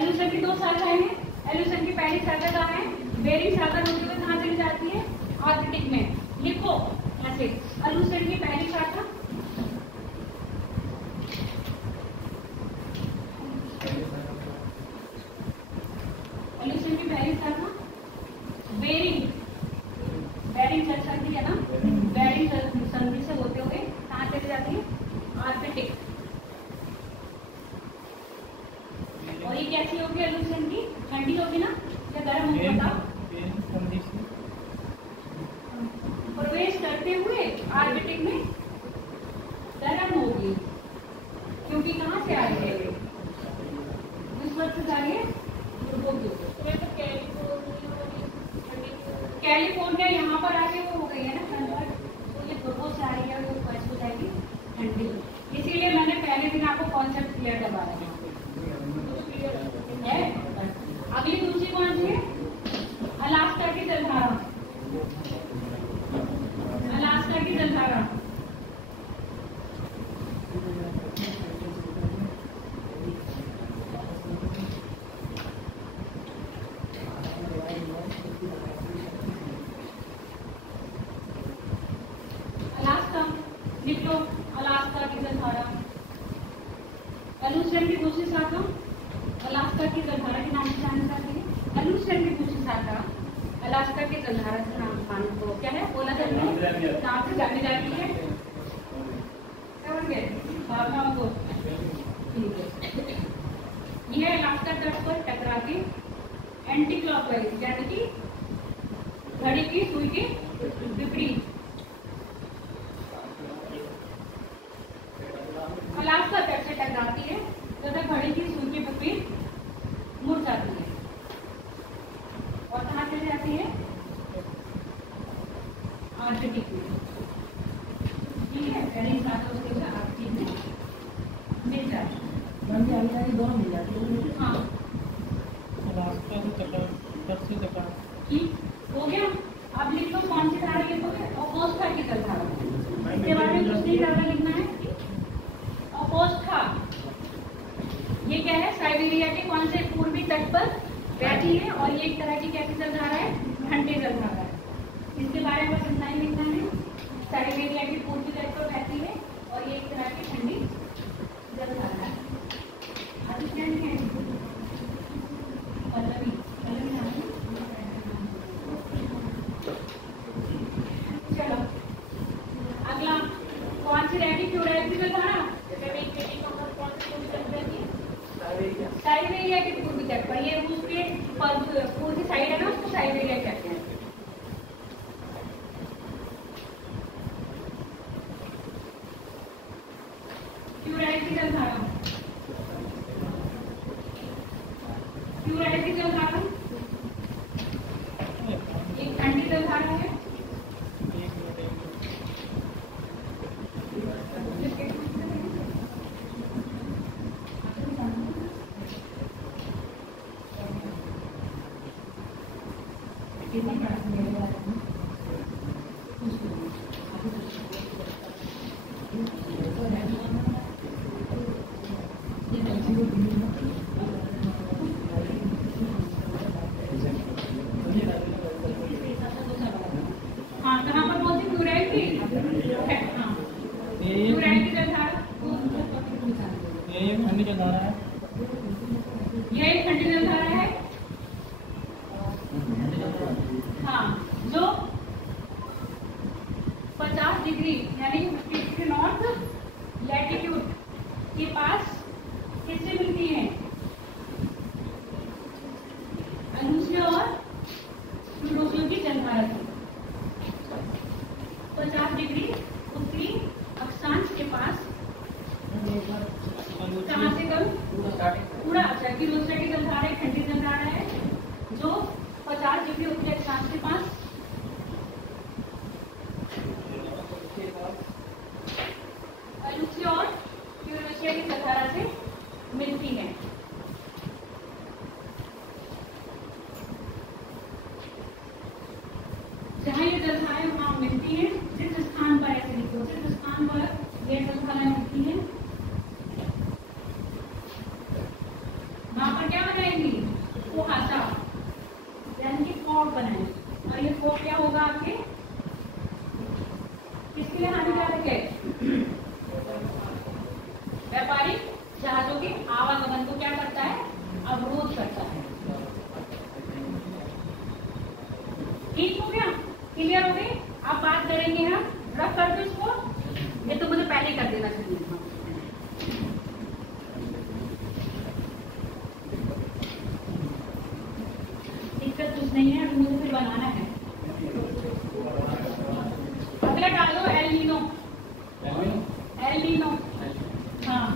एलुसियन की दो शाखाएं हैं। एलुसियन की पहली शाखा कहाँ है? बेरिंग सागर होते हुए कहाँ चली जाती है? आर्कटिक में। लिखो ऐसे, एलुसियन की पहली शाखा एलुसियन की पहली शाखा बेरिंग, बेरिंग जल संधि है ना, बेरिंग संधि से होते हुए कहाँ चली जाती है? आर्कटिक। और ये कैसी होगी? में गर्म होगी, क्योंकि कहाँ से आ रही है ये, इस वक्त से आ रही है कैलिफोर्निया, यहाँ पर आके वो हो गई है ना कन्वर्ट, तो ये पूर्वों से आ रही है, वो कैसे हो जाएगी ठंडी। इसीलिए मैंने पहले दिन आपको कॉन्सेप्ट क्लियर करवाया है। अगली दूसरी कौन सी है? अलास्का की जलधारा। अलास्का की जलधारा लिख लो, अलास्का की जलधारा। एलुस्ट्रेन की दूसरी शाखा अलास्का की जलधारा के नाम से जानी जाती है। एलुस्ट्रेन की दूसरी शाखा अलास्का की जलधारा से नाम को क्या है बोला जाता है, नाम से जानी जाती है। समझ गए भावनाओं को? ठीक है, यह अलास्का तट पर टकरा के एंटी क्लॉकवाइज यानी कि घड़ी की सुई के विपरीत अलास्का तट से टकराती है तथा घड़ी की सुई के विपरीत मुड़ जाती है। और कहाँ चली जाती है? आर्कटिक में। ठीक है, आर्कटिक में मिल जाती है, दोनों मिल जाती है। हाँ अलास्का से तट से टकरा ठीक हो गया। अब लिख लो कौन सी धारा लिखोगे? अपोस्था की जलधारा। इसके बारे में कुछ नहीं ज्यादा लिखना है। अपोस्था ये क्या है? साइबेरिया के कौन से पूर्वी तट पर बैठी है और ये एक तरह की कैसी जलधारा है? ठंडी जलधारा है। इसके बारे में बस इतना ही लिखना है। साइबेरिया के पूर्वी तट पर बैठी है और ये एक तरह की ठंडी जलधारा है। अब क्या है? पल्लवी चलो अगला कौन सी रहेगी? क्लोराइड की जलधारा साइबेरिया के पूर्वी तट पर, ये रूस के पूर्वी साइड है ना, उसको साइबेरिया कहते हैं। क्लोराइड की जलधारा, क्लोराइड की जलधारा एक ठंडी जलधारा है। हाँ कहाँ पर बोलती? क्लोराइड की। हाँ क्लोराइड की जलधारा ये ठंडी जलधारा है। यह एक ठंडी जलधारा है। हाँ जो 50 डिग्री यानी 50 नॉर्थ लैटिट्यूड के पास किससे मिलती है? अनूसिया और यूरोसियो की जलधारा से। 50 डिग्री उत्तरी अक्षांश के पास कहाँ से करूँ? पूरा अच्छा की रोसिया की जलधारा एक ठंडी जलधारा है जो 50 डिग्री उत्तरी अक्षांश के पास अनूसिया और यूरोसिया की जलधारा से मिलती है। जहाँ ये जलधाराएं वहाँ मिलती हैं, जिस स्थान पर ऐसे लिखो, जिस स्थान पर ये जलधाराएं मिलती हैं वहाँ पर क्या बनाएंगी? कुहासा यानी कि फॉग बनाएंगे। और ये फॉग क्या होगा आपके? किसके लिए हानिकारक है? व्यापारिक जहाजों के आवागमन को क्या करता है? अवरोध करता है। ठीक हो गया? क्लियर हो गई? अब बात करेंगे हम, रख कर दो इसको, ये तो मुझे पहले कर देना चाहिए। दिक्कत कुछ नहीं है, मुझे फिर बनाना है। अगला डालो एल नीनो। नीनो, हाँ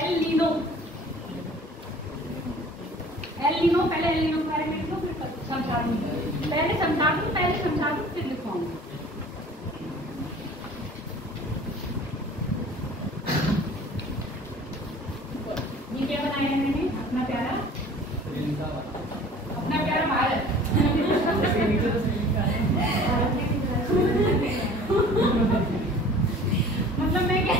एल नीनो, पहले एल नीनो के बारे में लिखो, फिर समझा दूँ, पहले समझा दूँ फिर लिखवाऊंगी। ये क्या बनाया है मैंने? अपना प्यारा भारत। मतलब मैं क्या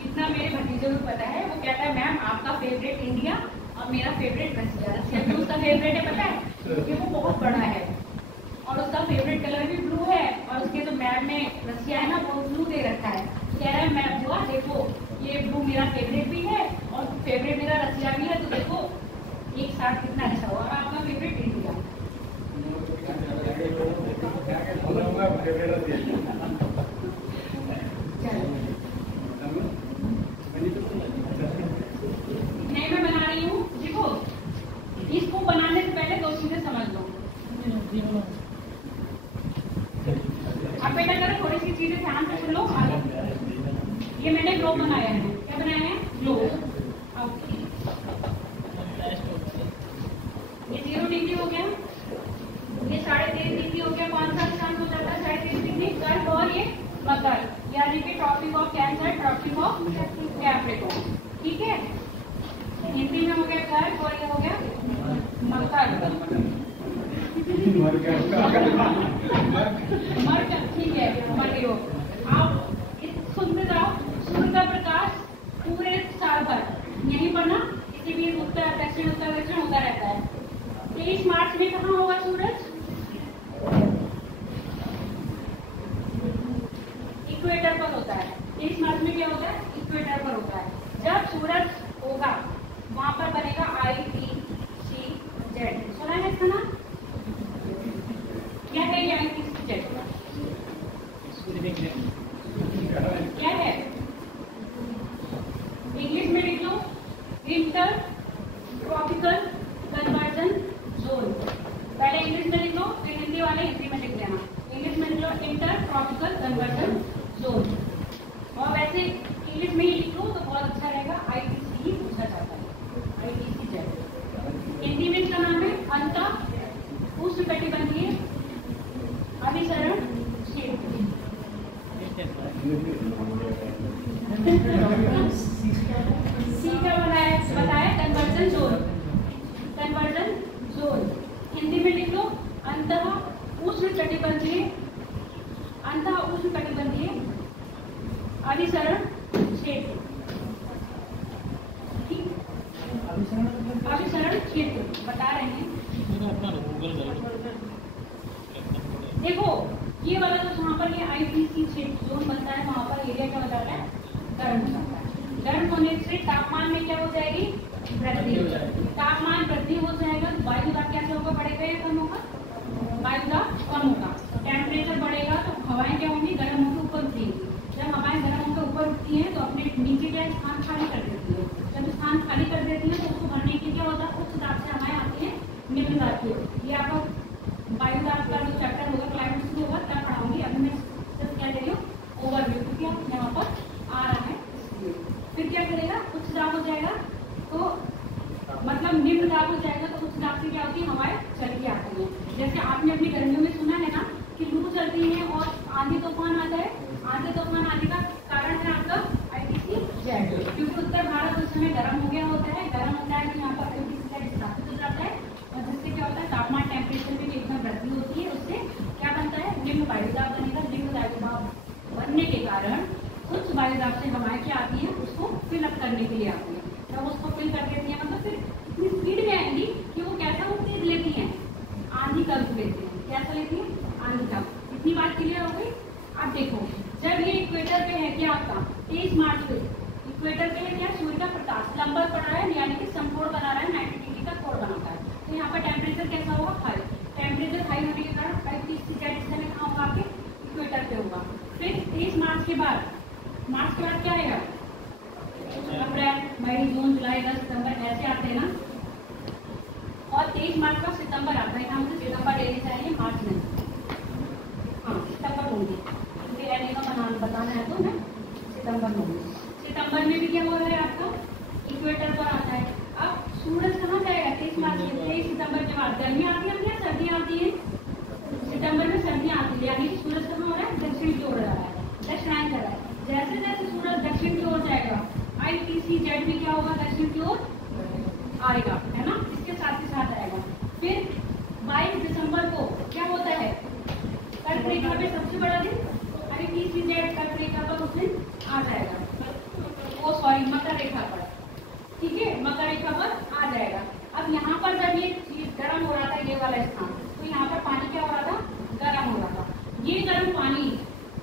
इतना मेरे भतीजों को पता है। वो कहता है मैम आपका फेवरेट इंडिया और मेरा फेवरेट रसिया। रसिया क्यों उसका फेवरेट है पता है? क्योंकि वो बहुत बड़ा है और उसका फेवरेट कलर भी ब्लू है, और उसके जो मैप में रसिया है ना वो ब्लू दे रखा है। कह रहा है मैम बुआ देखो ये ब्लू मेरा फेवरेट भी है और फेवरेट मेरा रसिया भी है, तो देखो एक साथ कितना अच्छा हुआ। और आपका फेवरेट इंडिया। नहीं मैं बना रही हूँ, देखो इसको बनाने से पहले दो चीजें समझ लो। अब बेटा करो थोड़ी सी चीजें ध्यान से सुन लो। ये मैंने ग्लोब बनाया है। क्या बनाया है? ग्लोब। ये 0 डिग्री हो गया, ये 3.5 डिग्री हो गया। कौन सा स्थान हो जाता है 3.5 डिग्री? कर्क और ये मकर, यानी कि tropic of cancer, tropic of capricorn. ठीक है, हिंदी में हो गया कर्क और ये हो गया मकर। मकर ठीक है, मकर। आप सुनते जाओ, सूर्य का प्रकाश पूरे साल भर यहीं पर ना किसी भी उत्तर दक्षिण होता रहता है। 23 मार्च में कहाँ होगा सूरज? इक्वेटर पर होता है। 23 मार्च में क्या होता है? इक्वेटर पर होता है। जब सूरज होगा वहां पर बनेगा ITCZ। सुना है इसका नाम? क्या है ये ITCZ? क्या है? इंग्लिश में लिख लो, इंटर ट्रॉपिकल कन्वर्जन जोन। पहले इंग्लिश में लिख लो, फिर हिंदी वाले हिंदी में लिख देना। इंग्लिश में लिख लो इंटर ट्रॉपिकल कन्वर्जन जोन, और वैसे इंग्लिश में ही लिख लो तो बहुत अच्छा रहेगा। ITC पूछा जाता है, ITCZ। हिंदी में इसका नाम है अंत उष्णकटिबंधीय अभिसरण क्षेत्र। सी का बताया कन्वर्जन जोन। हिंदी में लिख लो अंत उष्णकटिबंधीय अभिसरण क्षेत्र। अभिसरण क्षेत्र बता रहे हैं। देखो ये वाला जो जहाँ पर ये ITC क्षेत्र जोन बनता है वहां पर एरिया क्या हो जाता है? गर्म हो जाता है। गर्म होने से तापमान में क्या हो जाएगी? वृद्धि। तापमान वृद्धि हो जाएगा तो वायु दाब कैसे होगा? बढ़ेगा या कम होगा? वायु दाब कम होगा। टेम्परेचर बढ़ेगा तो हवाएं क्या होंगी? गर्म होकर ऊपर उठेंगी। जब हवाएं गर्म होकर ऊपर उठती हैं तो अपने नीचे क्या स्थान खाली कर देती है। जब स्थान खाली कर देती है तो उसको भरने के क्या होता है? उच्च दाब से हवाएं आती है निम्न दाब की। ये आपका वायु दाब का जो चैप्टर होगा क्लाइमेट शुरू होगा तब पढ़ाऊंगी। अभी मैं सिर्फ क्या दे रही हूँ ओवरव्यू, क्योंकि आप यहाँ पर आ रहा है इसलिए। फिर क्या करेगा? उच्च दाब हो जाएगा तो मतलब निम्न दाब हो जाएगा तो उच्च दाब से क्या होती है? हवाएं चल के आती है। जैसे आपने अपनी गर्मियों में सुना है ना कि लू चलती है और आंधी तूफान आता है। आंधी तूफान आने का कारण है आपका ITCZ, क्योंकि उत्तर भारत उस समय गर्म हो गया होता है। गर्म होता है तो यहाँ पर ITCZ स्थापित हो जाता है, और जिससे क्या होता है? तापमान टेम्परेचर में एकदम वृद्धि होती है। उससे क्या बनता है? निम्न वायुदाब बनेगा। निम्न वायुदाब बनने के कारण उच्च वायुदाब से हवाएं क्या आती है? उसको फिल अप करने के लिए आती है। जब उसको फिल कर देती है मतलब फिर इतनी स्पीड में आएंगी कि वो कैसा रूप लेती है? आंधी का रूप लेती है। कैसा लेती है? आंधी का। इतनी बात क्लियर हो गई? अब देखो जब ये इक्वेटर पे है क्या आपका 23 मार्च को इक्वेटर पे है क्या? सूर्य का प्रकाश लंबा पड़ रहा है, यानी कि समकोण बना रहा है, 90 डिग्री का कोण बनाता है। तो यहाँ पर टेम्परेचर कैसा होगा? हाई। टेम्परेचर हाई होने के कारण ITCZ इस समय कहाँ होगा? आपके इक्वेटर पे होगा। फिर 23 मार्च के बाद क्या है? मई, जून, जुलाई, अगस्त, सितंबर ऐसे आते हैं ना, और 23 मार्च का सितंबर आता है। यहाँ मुझे सितंबर लेने चाहिए, मार्च नहीं, हाँ सितंबर लूँगी क्योंकि एल नीनो बताना है तो मैं सितंबर लूँगी। सितंबर में भी क्या हो रहा है आपका, इक्वेटर पर आता है। अब सूरज कहाँ जाएगा, 23 मार्च के 23 सितंबर के बाद गर्मी आती है या सर्दियाँ आती है, सितंबर में सर्दियाँ आती है, यानी कि सूरज कहाँ हो रहा है, दक्षिण की ओर जा रहा है, दक्षिणायन कर रहा है। जैसे जैसे सूरज दक्षिण की ओर जाएगा, ITCZ में क्या होगा, दक्षिण की ओर आएगा, है ना, इसके साथ ही साथ आएगा। फिर 22 दिसंबर को क्या होता है, कर्क रेखा पे सबसे बड़ा दिन, ITCZ कर्क रेखा पर उस दिन आ जाएगा, वो सॉरी मकर रेखा पर, ठीक है, मकर रेखा पर आ जाएगा। अब यहाँ पर जब ये चीज गर्म हो रहा था, ये वाला स्थान, तो यहाँ पर पानी क्या हो रहा था, गर्म हो रहा था। ये गर्म पानी,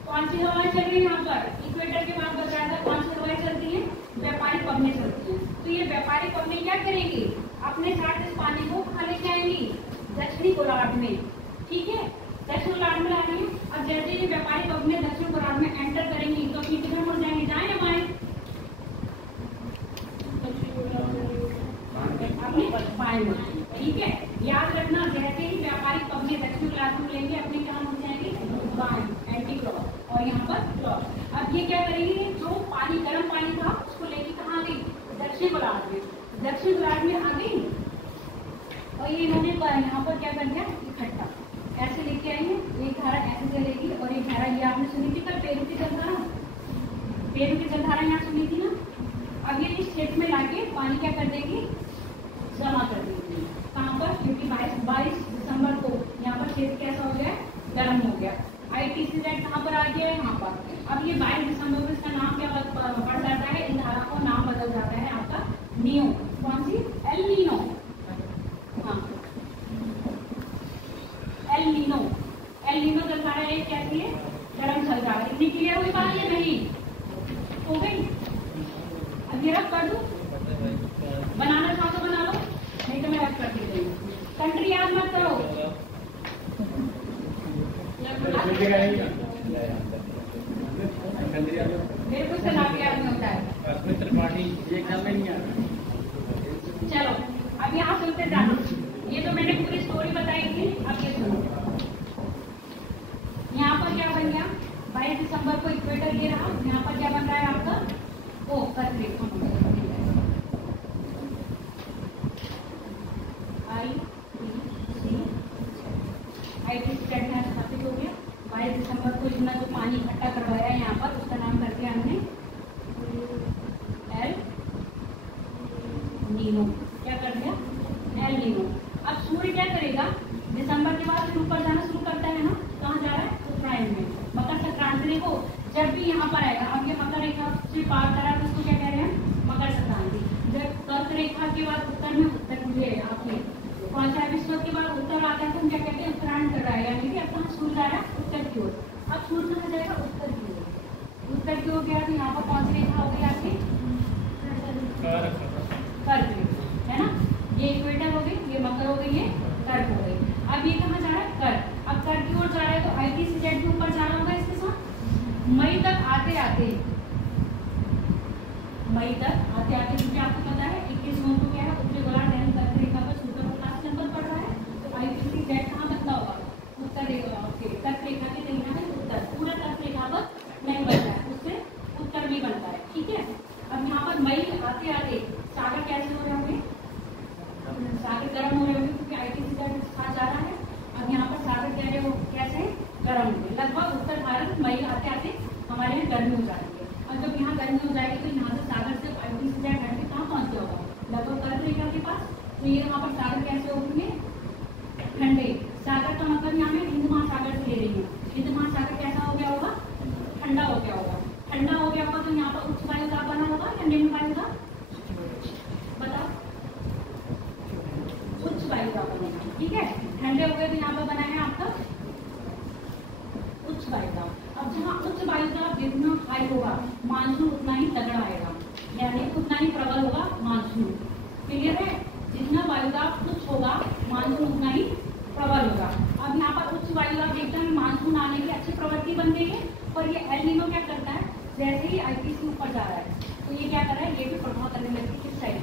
कौन सी हवाएं चल रही है यहाँ पर, इक्वेटर के बाद बताया था कौन सी हवाएं चलती है, व्यापारिक पवनें चलती हैं। तो ये व्यापारिक पवनें क्या करेंगी, अपने साथ इस पानी को कहाँ लेके आएंगी, दक्षिणी गोलार्ध में, ठीक है, दक्षिण गोलार्ध में आएंगे। अब जैसे ये व्यापारिक पवनें दक्षिण गोलार्ध में एंटर करेंगी तो अपनी किधर मुड़ जाएंगे, जाए या बाएं, अपने बाएं मुड़, ठीक है। याद रखना, जैसे ही व्यापारिक पवनें दक्षिण गोलार्ध में लेंगे अपने कहाँ मुड़ जाएंगे, बाएं, एंटी क्लॉक, और यहाँ पर क्लॉक। अब ये क्या करेंगे, जो पानी गर्म पानी था उसको लेके कहाँ गई, दक्षिण गोलार्ध में, दक्षिण गोलार्ध में आ गई, और ये इन्होंने यहाँ पर क्या कर दिया, इकट्ठा ऐसे लेके आएंगे, एक धारा ऐसे चलेगी और एक धारा ये आपने सुनी थी कल, पेरू की जलधारा, पेरू की जलधारा यहाँ सुनी थी ना। अब ये इस क्षेत्र में लाके पानी क्या कर देगी, जमा कर देगी, कहाँ पर, क्योंकि 22 दिसंबर को यहाँ पर क्षेत्र कैसा हो गया, गर्म हो गया। ITCZ कहाँ पर आ गया है, यहाँ पर। अब ये 22 दिसंबर को इसका नाम क्या पड़ जाता है, इन धारा को नाम बदल जाता है आपका नियो, कौन सी, एल नीनो, हाँ एल नीनो, एल नीनो जलधारा एक कैसी है, गर्म जलधारा। इतनी क्लियर हुई बात या नहीं, हो गई। अब ये रख कर दूं, बनाना चाहो तो बना लो, नहीं तो मैं रख कर दी गई। कंट्री याद मत करो, मेरे को सलाह याद नहीं होता है, चलो अब यहाँ सुनते जाना। ये तो मैंने पूरी स्टोरी बताई थी, अब ये सुनो। यहाँ पर क्या बन गया, 22 दिसंबर को इक्वेटर ये रहा, यहाँ पर क्या बन रहा है आपका, ओ कर्क रेखा, ITCZ स्थापित हो गया। 22 दिसंबर को इतना जो पानी इकट्ठा करवाया है यहाँ पर, उसका नाम कर दिया हमने एल नीनो, क्या कर दिया, एल नीनो। अब सूर्य क्या करेगा, दिसंबर के बाद फिर ऊपर जाना शुरू करता है ना, कहाँ जा रहा है, उत्तरायण में, मकर संक्रांति को जब भी यहाँ पर आएगा। अब ये मकर रेखा से पार करा तो उसको क्या कह रहे हैं, मकर संक्रांति। जब कर्क रेखा के बाद उत्तर में, उत्तर ये आपने कौन सा विश्व के बाद उत्तर आता है तो हम क्या कहते हैं, उत्तरायण कर रहा है, यानी कि अब कहाँ सूर्य जा रहा है, उत्तर की ओर। अब सूर्य कहाँ जाएगा, उत्तर की ओर, उत्तर की ओर गया तो यहाँ पर कौन सी रेखा हो गई आपकी, कर्क रेखा, है ना। ये इक्वेटर हो गई, ये मकर हो गई, ये कर्क हो गई। अब ये कहाँ जा रहा है, कर्क। अब कर्क की ओर जा रहा है तो ITCZ के ऊपर जाना होगा इसके साथ। मई तक आते आते, मई तक आते आते, क्योंकि आपको पता है 21 जून को क्या है, उत्तरी गोलार्ध यानी कर्क रेखा पर सूर्य का प्रकाश नंबर पड़ रहा है, तो ITCZ कहाँ बनता होगा, उत्तर रेखा, कर्क रेखा के कहीं ना कहीं उत्तर, पूरा कर्क रेखा पर नहीं बनता है, उससे उत्तर भी बनता है, ठीक है। अब यहाँ पर मई आते आते सागर कैसे हो रहे होंगे, सागर गर्म हो रहे होंगे, क्योंकि ITCZ साथ जा रहा है। अब यहाँ पर सागर कैसे गर्म होंगे, लगभग उत्तर भारत मई आते आते हमारे यहाँ गर्मी हो जाती है। और जब यहाँ गर्मी हो जाएगी तो यहाँ से सागर से ITCZ हट के कहाँ पहुँच होगा, लगभग कर्क रेखा के पास। तो ये वहाँ पर सागर कैसे होंगे, ठंडे। सागर का मतलब यहाँ में हिंद महासागर से ले रही है, हिंद महासागर कैसा हो गया होगा, ठंडा हो गया होगा। ठंडा हो गया होगा तो यहाँ पर उच्च वायु दाब बना होगा या निम्न वायु दाब, बताओ, उच्च वायु दाब बनेगा, ठीक है। ठंडे हो गए तो यहाँ पर बना है आपका उच्च वायु दाब। अब जहाँ उच्च वायु दाब जितना हाई होगा, मानसून उतना ही तगड़ा आएगा, यानी उतना ही प्रबल होगा मानसून, क्लियर है। जितना वायु दाब उच्च होगा, मानसून उतना ही प्रबल होगा। अब यहाँ पर उच्च वायु दाब देखते हैं, मानसून आने की अच्छी प्रवृत्ति बन गई है, और ये एल नीनो क्या करता है, जैसे ही आईपीस के ऊपर जा रहा है तो ये क्या कर रहा है, ये भी प्रभाव करने लगती है किस साइड,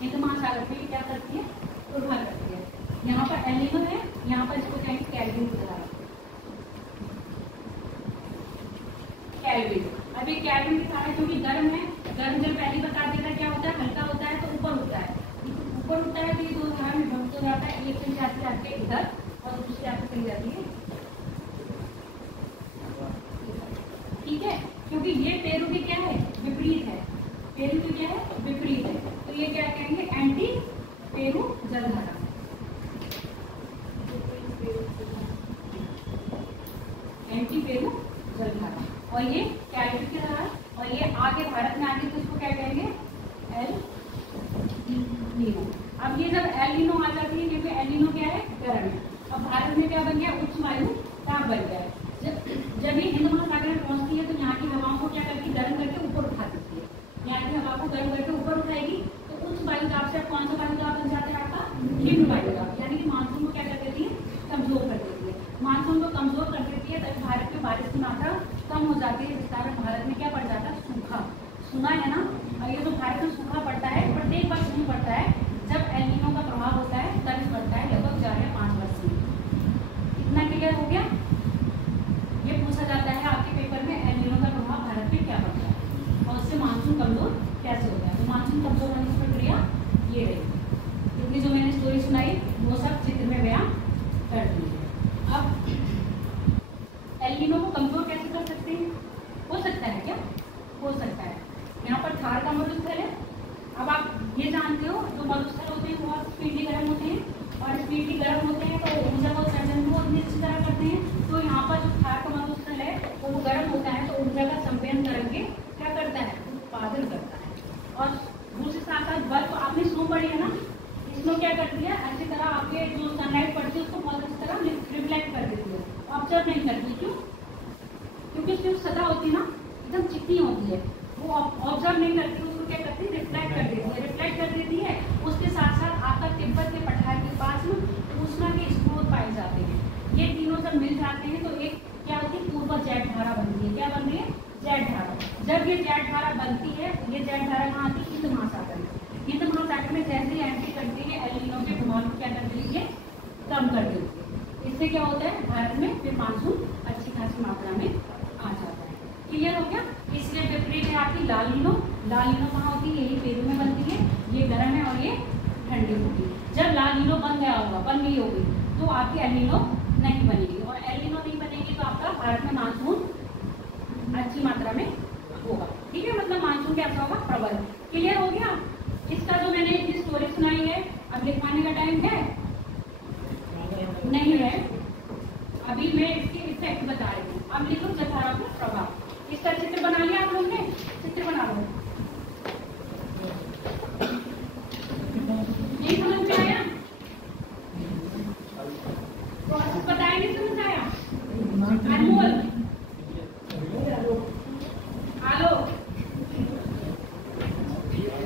हिंद महासागर पे क्या करती है, प्रभाव करती है। यहाँ पर एलिनो है, यहाँ पर इसको कहेंगे केल्विन की तरह, केल्विन। अब ये केल्विन की तरह क्योंकि गर्म है, गर्म जब पहले बता देता क्या होता है, हल्का होता है तो ऊपर उठता है, ऊपर उठता है तो ये दो धारा में भक्त हो जाता है, एक से जाते आते इधर और दूसरे आते चली जाती है, ठीक है। क्योंकि ये पेरू की क्या है, विपरीत है, पेरू की क्या है, विपरीत है, तो ये क्या कहेंगे, एंटी पेरू जलधारा, एंटी पेरू जलधारा। और ये कैल्विन की तरह है, और ये आगे भारत में आगे तो इसको क्या कहेंगे, एल नीनो। अब ये जब एल नीनो आ जाती है, क्योंकि एल नीनो क्या है, गर्म है, अब भारत में क्या बन गया, उच्च वायु ताप बन गया है। जब ये हिंद महासागर में पहुंचती है तो यहाँ की हवाओं को क्या करती है, गर्म करके ऊपर उठा देती है, यहाँ की हवा को गर्म करके ऊपर उठाएगी तो उच्च वायु दाब से कौन सा वायु दाब बन जाता है आपका, निम्न वायु दाब, यानी कि मानसून को क्या कर देती है, कमजोर कर देती है। मानसून को कमजोर कर देती है तो भारत में बारिश की मात्रा कम हो जाती है, जिस कारण भारत में क्या पड़ जाता है, सूखा। सुना है ना, और ये जो भारत में सूखा पड़ता है प्रत्येक वर्ष नहीं पड़ता है, जब एल नीनो का प्रभाव होता है तब पड़ता है, लगभग 4 या 5 वर्ष में। इतना क्लियर हो गया। ये पूछा जाता है आपके पेपर में, एल नीनो का प्रभाव भारत में क्या पड़ता है और उससे मानसून कमजोर कैसे होता है। तो मानसून कमजोर होने की प्रक्रिया ये रही, इतनी जो मैंने स्टोरी सुनाई वो सब चित्र में बयान कर दी है। अब एल नीनो को कमजोर कैसे कर सकते हैं, हो सकता है क्या, हो सकता है। यहाँ पर थार का मरुस्थल है, अब आप ये जानते हो जो मरुस्थल होते हैं बहुत स्पीडली गर्म होते हैं, और स्पीडली गर्म होते हैं तो ऊर्जा को सर्जन को इतनी अच्छी तरह करते हैं। तो यहाँ पर जो थार का मरुस्थल है तो वो गर्म होता है तो ऊर्जा का संपयन करके क्या करता है, उत्पादन करता है। और दूसरे साथ साथ बर्फ आपने स्नो पड़ी है ना, स्नो क्या करती है, अच्छी तरह आपके जो सनलाइट पड़ती है उसको बहुत अच्छी तरह रिफ्लेक्ट कर देती है, ऑब्जर्व नहीं करती। क्यों, क्योंकि उसकी जो सतह होती है ना एकदम चिकनी होती है, वो ऑब्जर्व नहीं करती, उसको क्या करती है, रिफ्लेक्ट कर देती है, रिफ्लेक्ट कर देती है। उसके साथ साथ आपका तिब्बत के पठार के पास में ऊष्मा के स्रोत पाए जाते हैं, ये तीनों जब मिल जाते हैं तो एक क्या होती है, पूर्व जेट धारा बनती है। क्या बन रही है, जेट धारा। जब ये जेट धारा बनती है, ये जेट धारा कहाँ आती है, हिंद महासागर में। हिंद महासागर में जैसे ही एंट्री करती है एल नीनो के प्रभाव को क्या कर देती है, कम कर देती है। इससे क्या होता है, भारत में फिर मानसून अच्छी खासी मात्रा में आ जाता है। क्लियर हो गया। इसलिए विपरीत है आपकी लाल नीनो। लाल नीनो कहाँ होती है, यही पेरू में बनती है, ये गर्म है और ये ठंडी होगी। जब लाल नीनो बन गया होगा, बन गई होगी, तो आपकी एल नीनो नहीं बनेगी, और एल नीनो नहीं बनेगी तो आपका भारत में मानसून अच्छी मात्रा में होगा। ठीक है, मतलब मानसून कैसा होगा, प्रबल। क्लियर हो गया। इसका जो मैंने इतनी स्टोरी सुनाई है, अब लिखवाने का टाइम है नहीं है, अभी मैं इसके इफेक्ट बता रही हूँ। अब लिखो जलधारा का प्रभाव। इसका चित्र बना लिया आप लोग ने, चित्र बना लो। नहीं समझ में आया, प्रोसेस बताएंगे, समझ आया। अनमोल हेलो,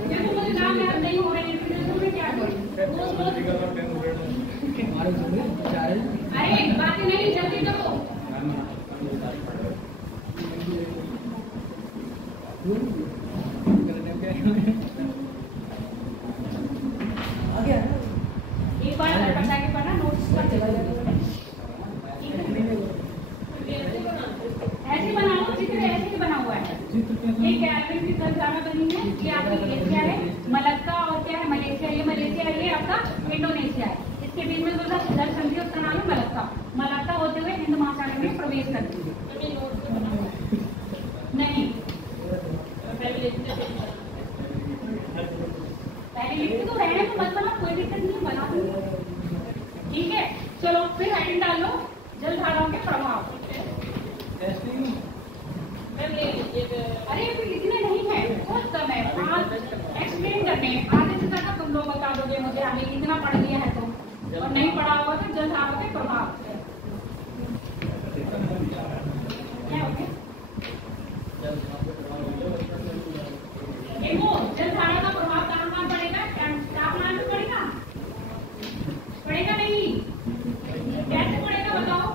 देखो मुझे काम याद नहीं हो रहे हैं, फिर मैं क्या करूँ। अरे बातें नहीं, जल्दी करो। एक बार बता के पढ़ना, नोट्स पर ऐसे बना लो, चित्र ऐसे ही बना हुआ है। ये कैल्विन की जलधारा बनी है, ये आपकी एशिया है, मलक्का और क्या है, मलेशिया। ये मलेशिया है, ये आपका इंडोनेशिया है। इसके बीच में जो जल संधि है उसका नाम है मलक्का। मलक्का होते हुए हिंद महासागर में प्रवेश करती है। नहीं, पहले लिखते तो रहने तो मत बना, कोई दिक्कत नहीं, बना दूंगी। ठीक है, चलो फिर हेडिंग डाल लो, जलधाराओं के प्रभाव। अरे फिर इतने नहीं है, बहुत कम है, आज एक्सप्लेन करने आगे से ज्यादा तुम लोग बता दोगे मुझे, हमें इतना पढ़ लिया है तो, और नहीं पढ़ा होगा तो जलधाराओं के प्रभाव क्या हो गया। देखो जलधारा का प्रभाव कहाँ कहाँ पड़ेगा, तापमान में पड़ेगा, पड़ेगा नहीं, कैसे पड़ेगा बताओ।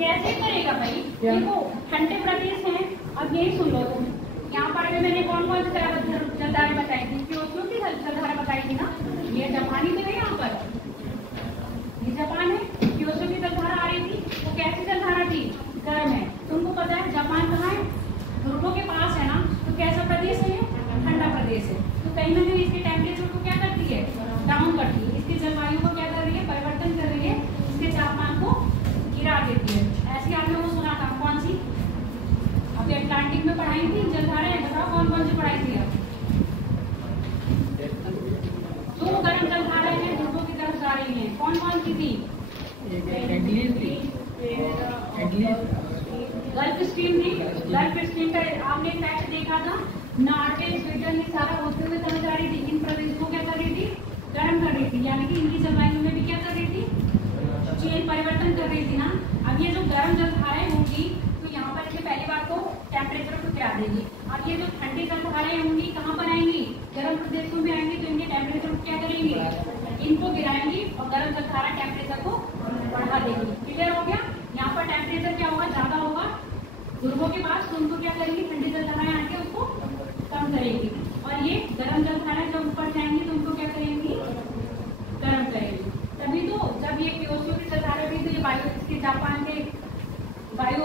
कैसे करेगा भाई? देखो ठंडे प्रदेश है, अब यही सुन लो तुम। यहाँ पर भी मैंने कौन कौन सी जलधारें बताई थी, क्यों की जलधारा बताई थी ना, ये जापानी थी। यहाँ पर ये जापान है, क्यों की जलधारा आ रही थी, वो कैसी जलधारा थी? गर्म है। तुमको पता है जापान कहाँ है? ध्रुवों के पास है ना, तो कैसा प्रदेश है ये? ठंडा प्रदेश है। तो कहीं ना कहीं इसके टेम्परेचर को क्या करती है? डाउन करती है। इसकी जलवायु को क्या कर रही है? परिवर्तन कर रही है, इसके तापमान को गिरा देती है। ऐसी आप लोगों को सुना था कौन सी? अभी अटलांटिक में पढ़ाई थी जलधाराएं, बताओ कौन कौन सी पढ़ाई थी? अब दो गर्म जलधाराएं हैं, ध्रुवों की तरफ जा रही हैं, कौन कौन सी थी? गल्फ स्ट्रीम थी। गल्फ स्ट्रीम का आपने फैक्ट देखा था, नॉर्वे स्वीडन ये सारा होते हुए तरफ जा रही थी। इन प्रदेश को क्या कर रही थी? गर्म कर रही थी, यानी कि इनकी जलवायु में भी क्या कर रही थी? चेंज, परिवर्तन कर रही थी ना। अब ये जो गर्म जलधाराएं होंगी तो यहाँ पर इससे पहली बात तो टेम्परेचर को गिरा देगी। अब ये जो ठंडी जलधाराएं होंगी कहाँ पर आएंगी? गर्म प्रदेशों में आएंगी, तो इनके टेम्परेचर को क्या करेंगी? इनको गिराएंगी और गर्म जलधारा टेम्परेचर को बढ़ा देगी। क्लियर हो गया? यहाँ पर टेम्परेचर क्या होगा? ज्यादा होगा ध्रुवों के पास, तो उनको क्या करेंगी? ठंडी जलधाराएं आके उसको कम करेंगी, और ये गर्म जलधाराएं जब ऊपर जाएंगी तो उनको क्या करेंगी? गर्म करेंगी। तभी तो जब ये क्योटो की जलधारा थी तो ये वायु, इसके जापान के वायु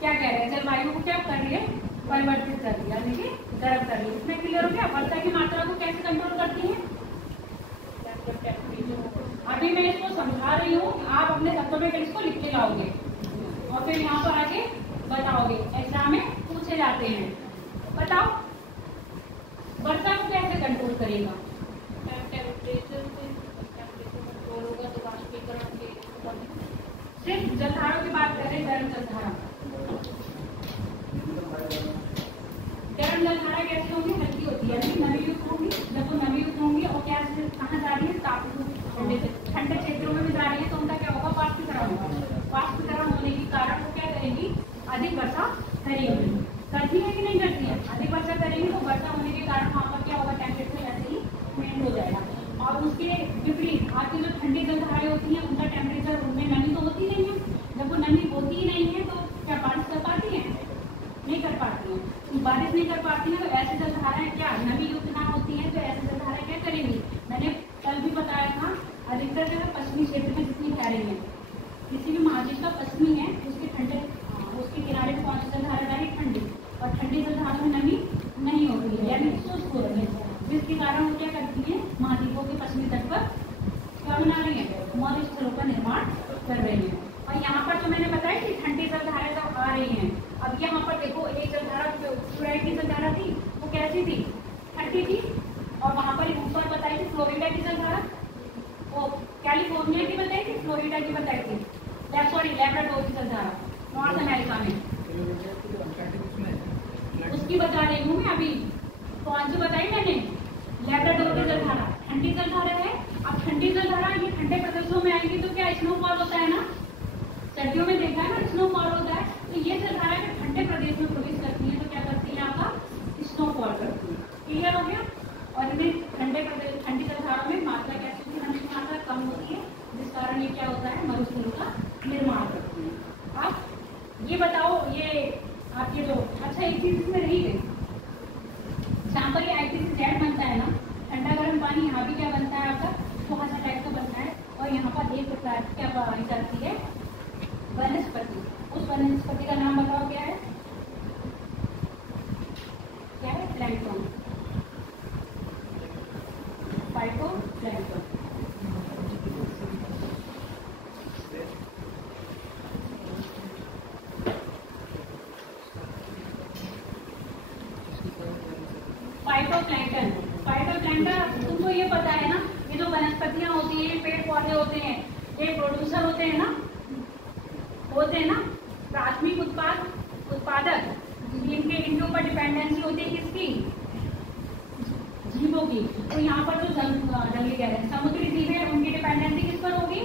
क्या कह रहे हैं? जलवायु को क्या कर रही है? परिवर्तित कर रही है, यानी कि गर्म कर रही है। इसमें क्लियर हो गया? वर्षा की मात्रा को कैसे कंट्रोल करती है? अभी मैं इसको समझा रही हूँ, आप अपने शब्दों में इसको लिख के लाओगे और फिर यहाँ पर आके बताओगे। एग्जाम में पूछे जाते हैं। बताओ वर्षा को कैसे कंट्रोल करेगा? सिर्फ जलधाराओं की बात करें, गर्म जलधारा। गर्म जलधारा कैसी होगी? हल्की होती है, यानी नमी युक्त होंगी। जब वो नमी युक्त होंगी और क्या कहाँ जा रही है? ठंडे क्षेत्रों में भी जा रही है, तो उनका क्या होगा? वाष्पीकरण होगा। वाष्पीकरण होने के कारण वो क्या करेंगी? अधिक वर्षा करेंगी। करती है कि नहीं करती है? अधिक वर्षा करेंगी तो वर्षा होने के कारण वहाँ पर क्या होगा? टेम्परेचर ऐसे ही मेंटेन हो जाएगा। और उसके विपरीत आपकी जो ठंडी जलधाराएं होती हैं उनका टेम्परेचर, उनमें नमी तो होती नहीं है। जब वो नमी होती ही नहीं है तो क्या बारिश कर पाती है? नहीं कर पाती है। तो बारिश नहीं कर पाती है तो ऐसी जलधाराएं क्या नमी युक्त ना होती है, तो ऐसी जलधाराएं क्या करेंगी? मैंने कल भी बताया था, अधिकतर जगह पश्चिमी क्षेत्र में जितनी फैलेंगे हैं, किसी भी महाद्वीप का पश्चिमी है उसके ठंडे, उसके किनारे में कौन सी जलधारा डाली? ठंडी। और ठंडी जलधारा में नमी नहीं होती है, यानी शुष्क होती है, जिसके कारण वो क्या करती है? महाद्वीपों के पश्चिमी तट पर क्या बना रही है? मौलिक स्थलों का निर्माण कर रही है। और यहाँ पर जो मैंने बताया कि ठंडी जलधारा जब आ रही हैं, अब यहाँ पर देखो एक जलधारा फ्लोराइड की जलधारा थी, वो कैसी थी? ठंडी थी। और वहाँ पर ऊपर बताई थी फ्लोरिडा की जलधारा, वो कैलिफोर्निया की बताई थी, फ्लोरिडा की बताई थी, सॉरी लैब्राडोर की जलधारा नॉर्थ अमेरिका में, उसकी बता रही हूँ मैं अभी। कौन सी बताई मैंने? लैब्राडोर की जलधारा ठंडी जलधारा है। अब ठंडी जलधारा ये ठंडे प्रदेशों में आएंगी तो क्या स्नोफॉल होता है ना? सर्दियों में देखा है ना, स्नोफॉल होता है। तो ये जलधारा ठंडे प्रदेश में प्रवेश करती है तो क्या करती है? आपका स्नोफॉल करती है। क्लियर हो गया? और इनमें ठंडे प्रदेश, ठंडी जलधाराओं में मात्रा कैसी होती है? नमी की मात्रा कम होती है, जिस कारण ये क्या होता है? मरुस्थलों का निर्माण करती है। आप ये बताओ, ये आपके जो अच्छा एक चीज इसमें रही गई, जहाँ पर ये IPCZ बनता है ना, ठंडा गर्म पानी, यहाँ भी क्या बनता है? आपका कुहासा टाइप का बनता है। और यहाँ पर एक प्रकार की क्या पाई जाती है? वनस्पति। उस वनस्पति का नाम बताओ क्या है? क्या है? प्लैंक्टन। फाइटोप्लैंक्टन। होती है, ये पेड़ पौधे होते हैं, ये प्रोड्यूसर होते हैं ना, प्राथमिक उत्पादक, इनके ऊपर डिपेंडेंसी होती है किसकी? जीवों की। तो यहाँ पर जो जंगली कह रहे हैं समुद्री जीव है, उनकी डिपेंडेंसी किस पर होगी?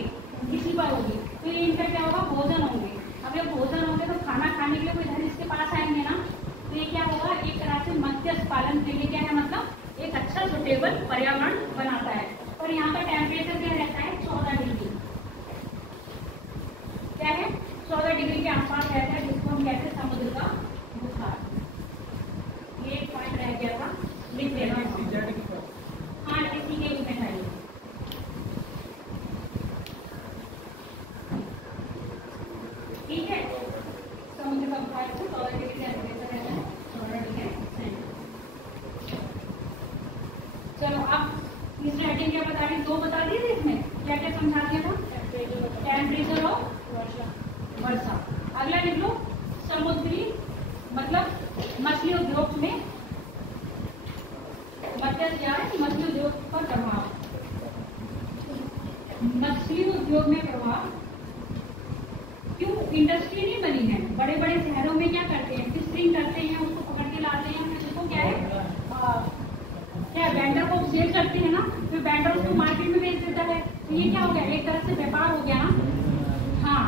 किसी पर होगी। तो ये इनका क्या होगा? भोजन होंगे। अब जब भोजन होंगे तो खाना खाने के लिए वो इधर इसके पास आएंगे ना, तो ये क्या होगा? एक तरह से मत्स्य पालन के लिए क्या है, मतलब एक अच्छा सुटेबल पर्यावरण बनाता है। और यहाँ पर टेम्परेचर क्या रहता है? 14 डिग्री। क्या है? 14 डिग्री के आसपास रहता है, जिसको हम कहते हैं समुद्र का बुखार। ये एक पॉइंट रह गया था, लिख देना। हाँ, इसी के रूप में चाहिए। ठीक है, समुद्र का बुखार से 14 डिग्री टेम्परेचर रहता है, 14 डिग्री। चलो अब तीसरे हेडिंग क्या बता रही? 2 बता दिए थे इसमें, क्या क्या समझा दिया था? टेम्परेचर और वर्षा। अगला लिख लो, समुद्री मतलब मछली उद्योग में मछली उद्योग पर प्रभाव। मछली उद्योग में प्रभाव क्यों? इंडस्ट्री नहीं बनी है। बड़े बड़े शहरों में क्या करते हैं? फिशरिंग करते हैं, उसको पकड़ के लाते हैं, फिर उसको क्या है, क्या वेंडर को सेल करते हैं ना, फिर वेंडर उसको मार्केट में बेच देता है। तो ये क्या हो गया? एक तरह से व्यापार हो गया ना। हाँ,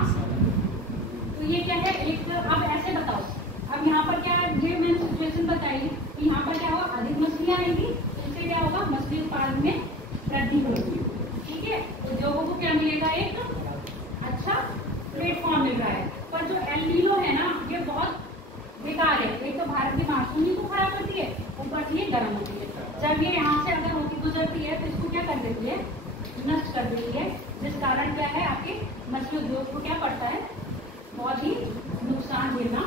तो ये क्या है? एक अब ऐसे बताओ, अब यहाँ पर क्या है, ये मैंने सिचुएशन बताई कि यहाँ पर क्या होगा? अधिक मछलियाँ आएंगी, इससे क्या होगा? मछली उत्पादन में वृद्धि होगी। ठीक है, उद्योगों को क्या मिलेगा? एक अच्छा प्लेटफॉर्म मिल रहा है। पर जो एल नीनो है ना, ये बहुत बेकार है। एक तो भारत की मानसून को खराब करती है, ऊपर से ये गर्म होती है। जब ये यहाँ से अगर होती गुजरती है तो इसको क्या कर देती है? नष्ट कर देती है, जिस कारण क्या है, आपके मछली उद्योग को क्या पड़ता है? बहुत ही नुकसान झेलना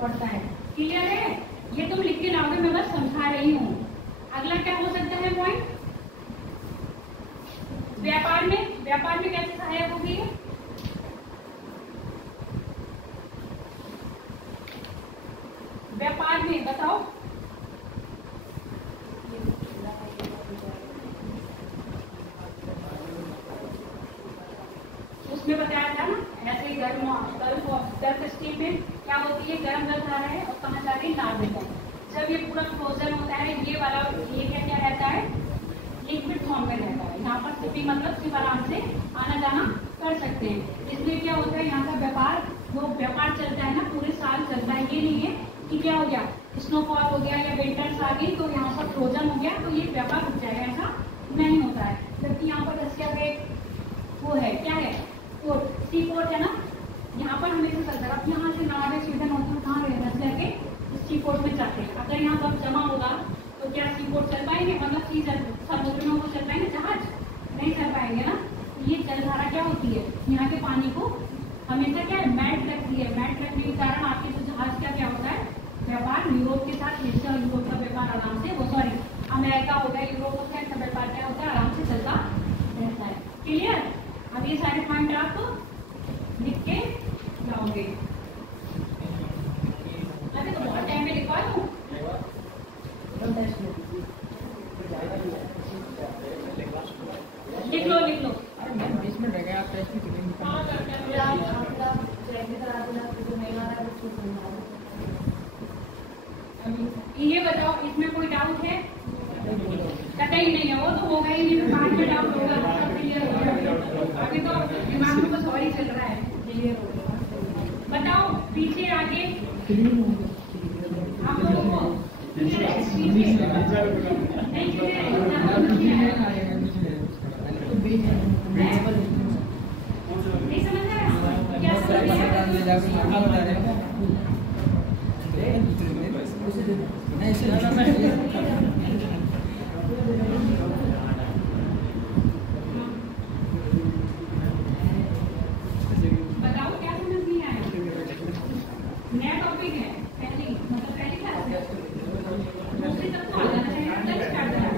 पड़ता है। क्लियर है? ये तुम लिख के लाओगे, मैं बस समझा रही हूँ। अगला क्या हो सकता है पॉइंट? व्यापार में कैसे सहायक होगी? व्यापार में बताओ। उसमें बताया था ना, ऐसे ही गर्म स्टीम में क्या होती है? गर्म जल जा रहा है और कहाँ जा रही है? नाव देता है। जब ये पूरा फ्रोजन होता है, ये वाला ये क्या रहता है? लिक्विड फॉर्म में रहता है। यहाँ पर शिपिंग मतलब सिर्फ आराम से आना जाना कर सकते हैं। इसलिए क्या होता है, यहाँ का व्यापार, जो व्यापार चलता है ना, पूरे साल चलता है। ये नहीं है कि क्या हो गया, स्नोफॉल हो गया या विंटर्स आ गई तो यहाँ पर फ्रोजन हो गया तो ये व्यापार रुक जाएगा, ऐसा नहीं होता है। जबकि यहाँ पर रशिया के वो है, क्या है, पोर्ट, सी पोर्ट है ना, यहाँ पर हमेशा चलता है। अब यहाँ से नावे स्वीडन होते हैं, कहाँ रहे? रशिया के सी पोर्ट में जाते हैं। अगर यहाँ पर जमा होगा तो क्या सी पोर्ट चल पाएंगे? मतलब सी समुद्र में वो चल पाएंगे जहाज? नहीं चल पाएंगे ना। ये जलधारा क्या होती है, यहाँ के पानी को हमेशा क्या है, मेल्ट रखती है। मेल्ट रखने के कारण आपके जो जहाज का क्या होता है, व्यापार यूरोप के साथ, एशिया और यूरोप का व्यापार आराम से, वो सॉरी अमेरिका हो गया, यूरोप होता है, इसका व्यापार क्या होता है, आराम से चलता रहता है। क्लियर? अब ये सारे पॉइंट आप लिख के लाओगे। अभी तो बहुत टाइम में लिखवा दूँ, लिख लो लिख लो। अरे मैम 20 मिनट रह गए, आप टेस्ट भी करेंगे। ये बताओ, इसमें कोई डाउट है? कतई नहीं है, वो तो होगा ही नहीं, 5 में डाउट होगा, सब क्लियर हो गया। अभी तो दिमाग में बस और ही चल रहा है, क्लियर हो गया। बताओ पीछे आगे आप लोगों को नहीं समझ रहा क्या बताओ, क्या समझ नहीं आया? नया टॉपिक है, पहली क्लास दूसरी तक तो आ जाना चाहिए। कल स्टार्ट करा,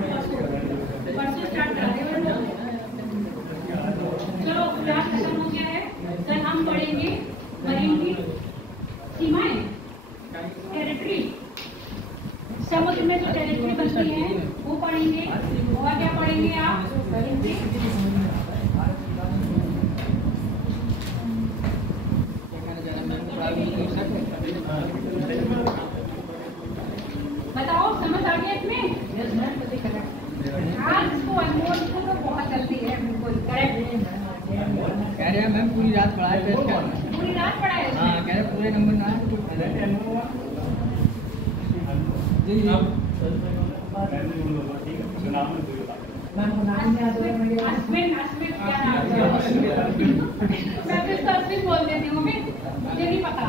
परसों स्टार्ट करा दे। रहे हैं मैम पूरी रात पढ़ा है टेस्ट का। पूरी रात पढ़ा है हाँ कह रहे पूरे नंबर ना है। जी मैम को नाम नहीं आता है मेरे अश्विन क्या नाम है? मैं तो इसको अश्विन बोल देती हूँ, मुझे नहीं पता।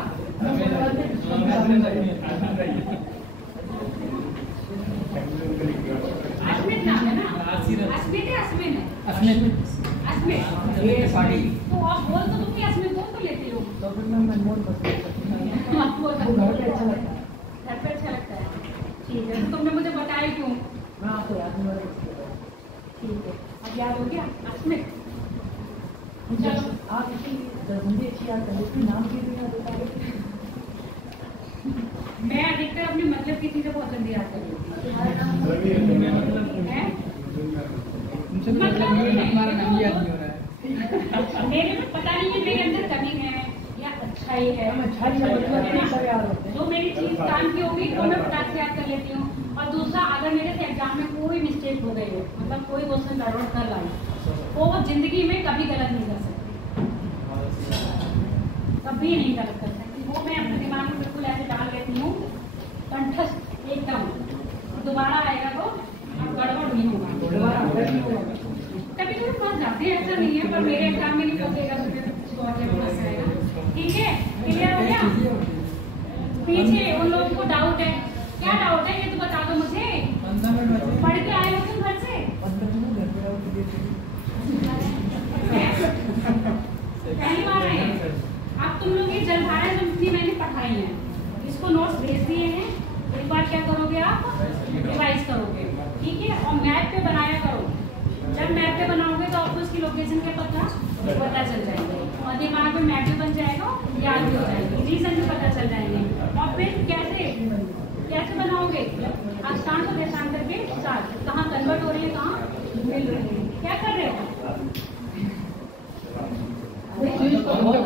अश्विन नाम है ना? अश्विन है अश्विन है अश्विन ये पार्टी तो आप बोल तो तुम अश्विन बोल तो लेती हो। तो फिर मैं मनमोहन पसंद आपको वो घर पे अच्छा लगता है। घर पे अच्छा लगता है। ठीक है, तो तुमने मुझे बताया क्यों? मैं आपको याद नहीं रहा। ठीक है, अब याद हो गया अश्विन। चलो आप इतनी जल्दी अच्छी याद कर लेती नाम भी नहीं याद होता है। मैं अधिकतर अपने मतलब की चीजें बहुत जल्दी याद कर लेती हूँ। तुमसे मतलब ये है हमारा नाम याद नहीं हो रहा है। मेरे में पता नहीं है मेरे अंदर कमी है या अच्छाई है। अच्छाई है, मतलब नहीं सब याद होते हैं। जो मेरी चीज काम की होगी तो मैं फटाक से याद कर लेती हूँ। और दूसरा, अगर मेरे से एग्जाम में कोई मिस्टेक हो गई हो, मतलब कोई क्वेश्चन गड़बड़ कर रहा है, तो वो जिंदगी में कभी गलत नहीं कर सकती, कभी नहीं गलत कर सकती। वो मैं अपने दिमाग में बिल्कुल ऐसे डाल लेती हूँ कंठस्थ एकदम, दोबारा आएगा तो अब गड़बड़ नहीं होगा। दोबारा अगर नहीं होगा कभी कभी फंस जाते हैं, ऐसा नहीं है, पर मेरे एग्जाम में नहीं फंसेगा तो फिर कुछ और जगह फंस जाएगा। ठीक है, क्लियर हो गया? पीछे उन लोगों को डाउट है, क्या डाउट है ये तो बता दो मुझे। 15 मिनट बचे। पढ़ के आए हो तुम घर से? 15 मिनट घर पे आओ पहली बार आए हैं। अब तुम लोग ये जलधारा जो इतनी मैंने पढ़ाई है, इसको नोट्स भेज दिए हैं, एक बार क्या करोगे आप, रिवाइज करोगे, ठीक है? और मैप पे बनाया करो। जब मैप पे बनाओगे तो आपको उसकी लोकेशन के पता चल जाएंगे, और दिमाग में मैप भी बन जाएगा, याद भी हो जाएगी, रीजन भी पता चल जाएंगे। और फिर कैसे बनाओगे? अष्टांश और देशांतर के साथ कहाँ कन्वर्ट हो रही है, कहाँ मिल रही है, क्या कर रहे हो? चीज को बहुत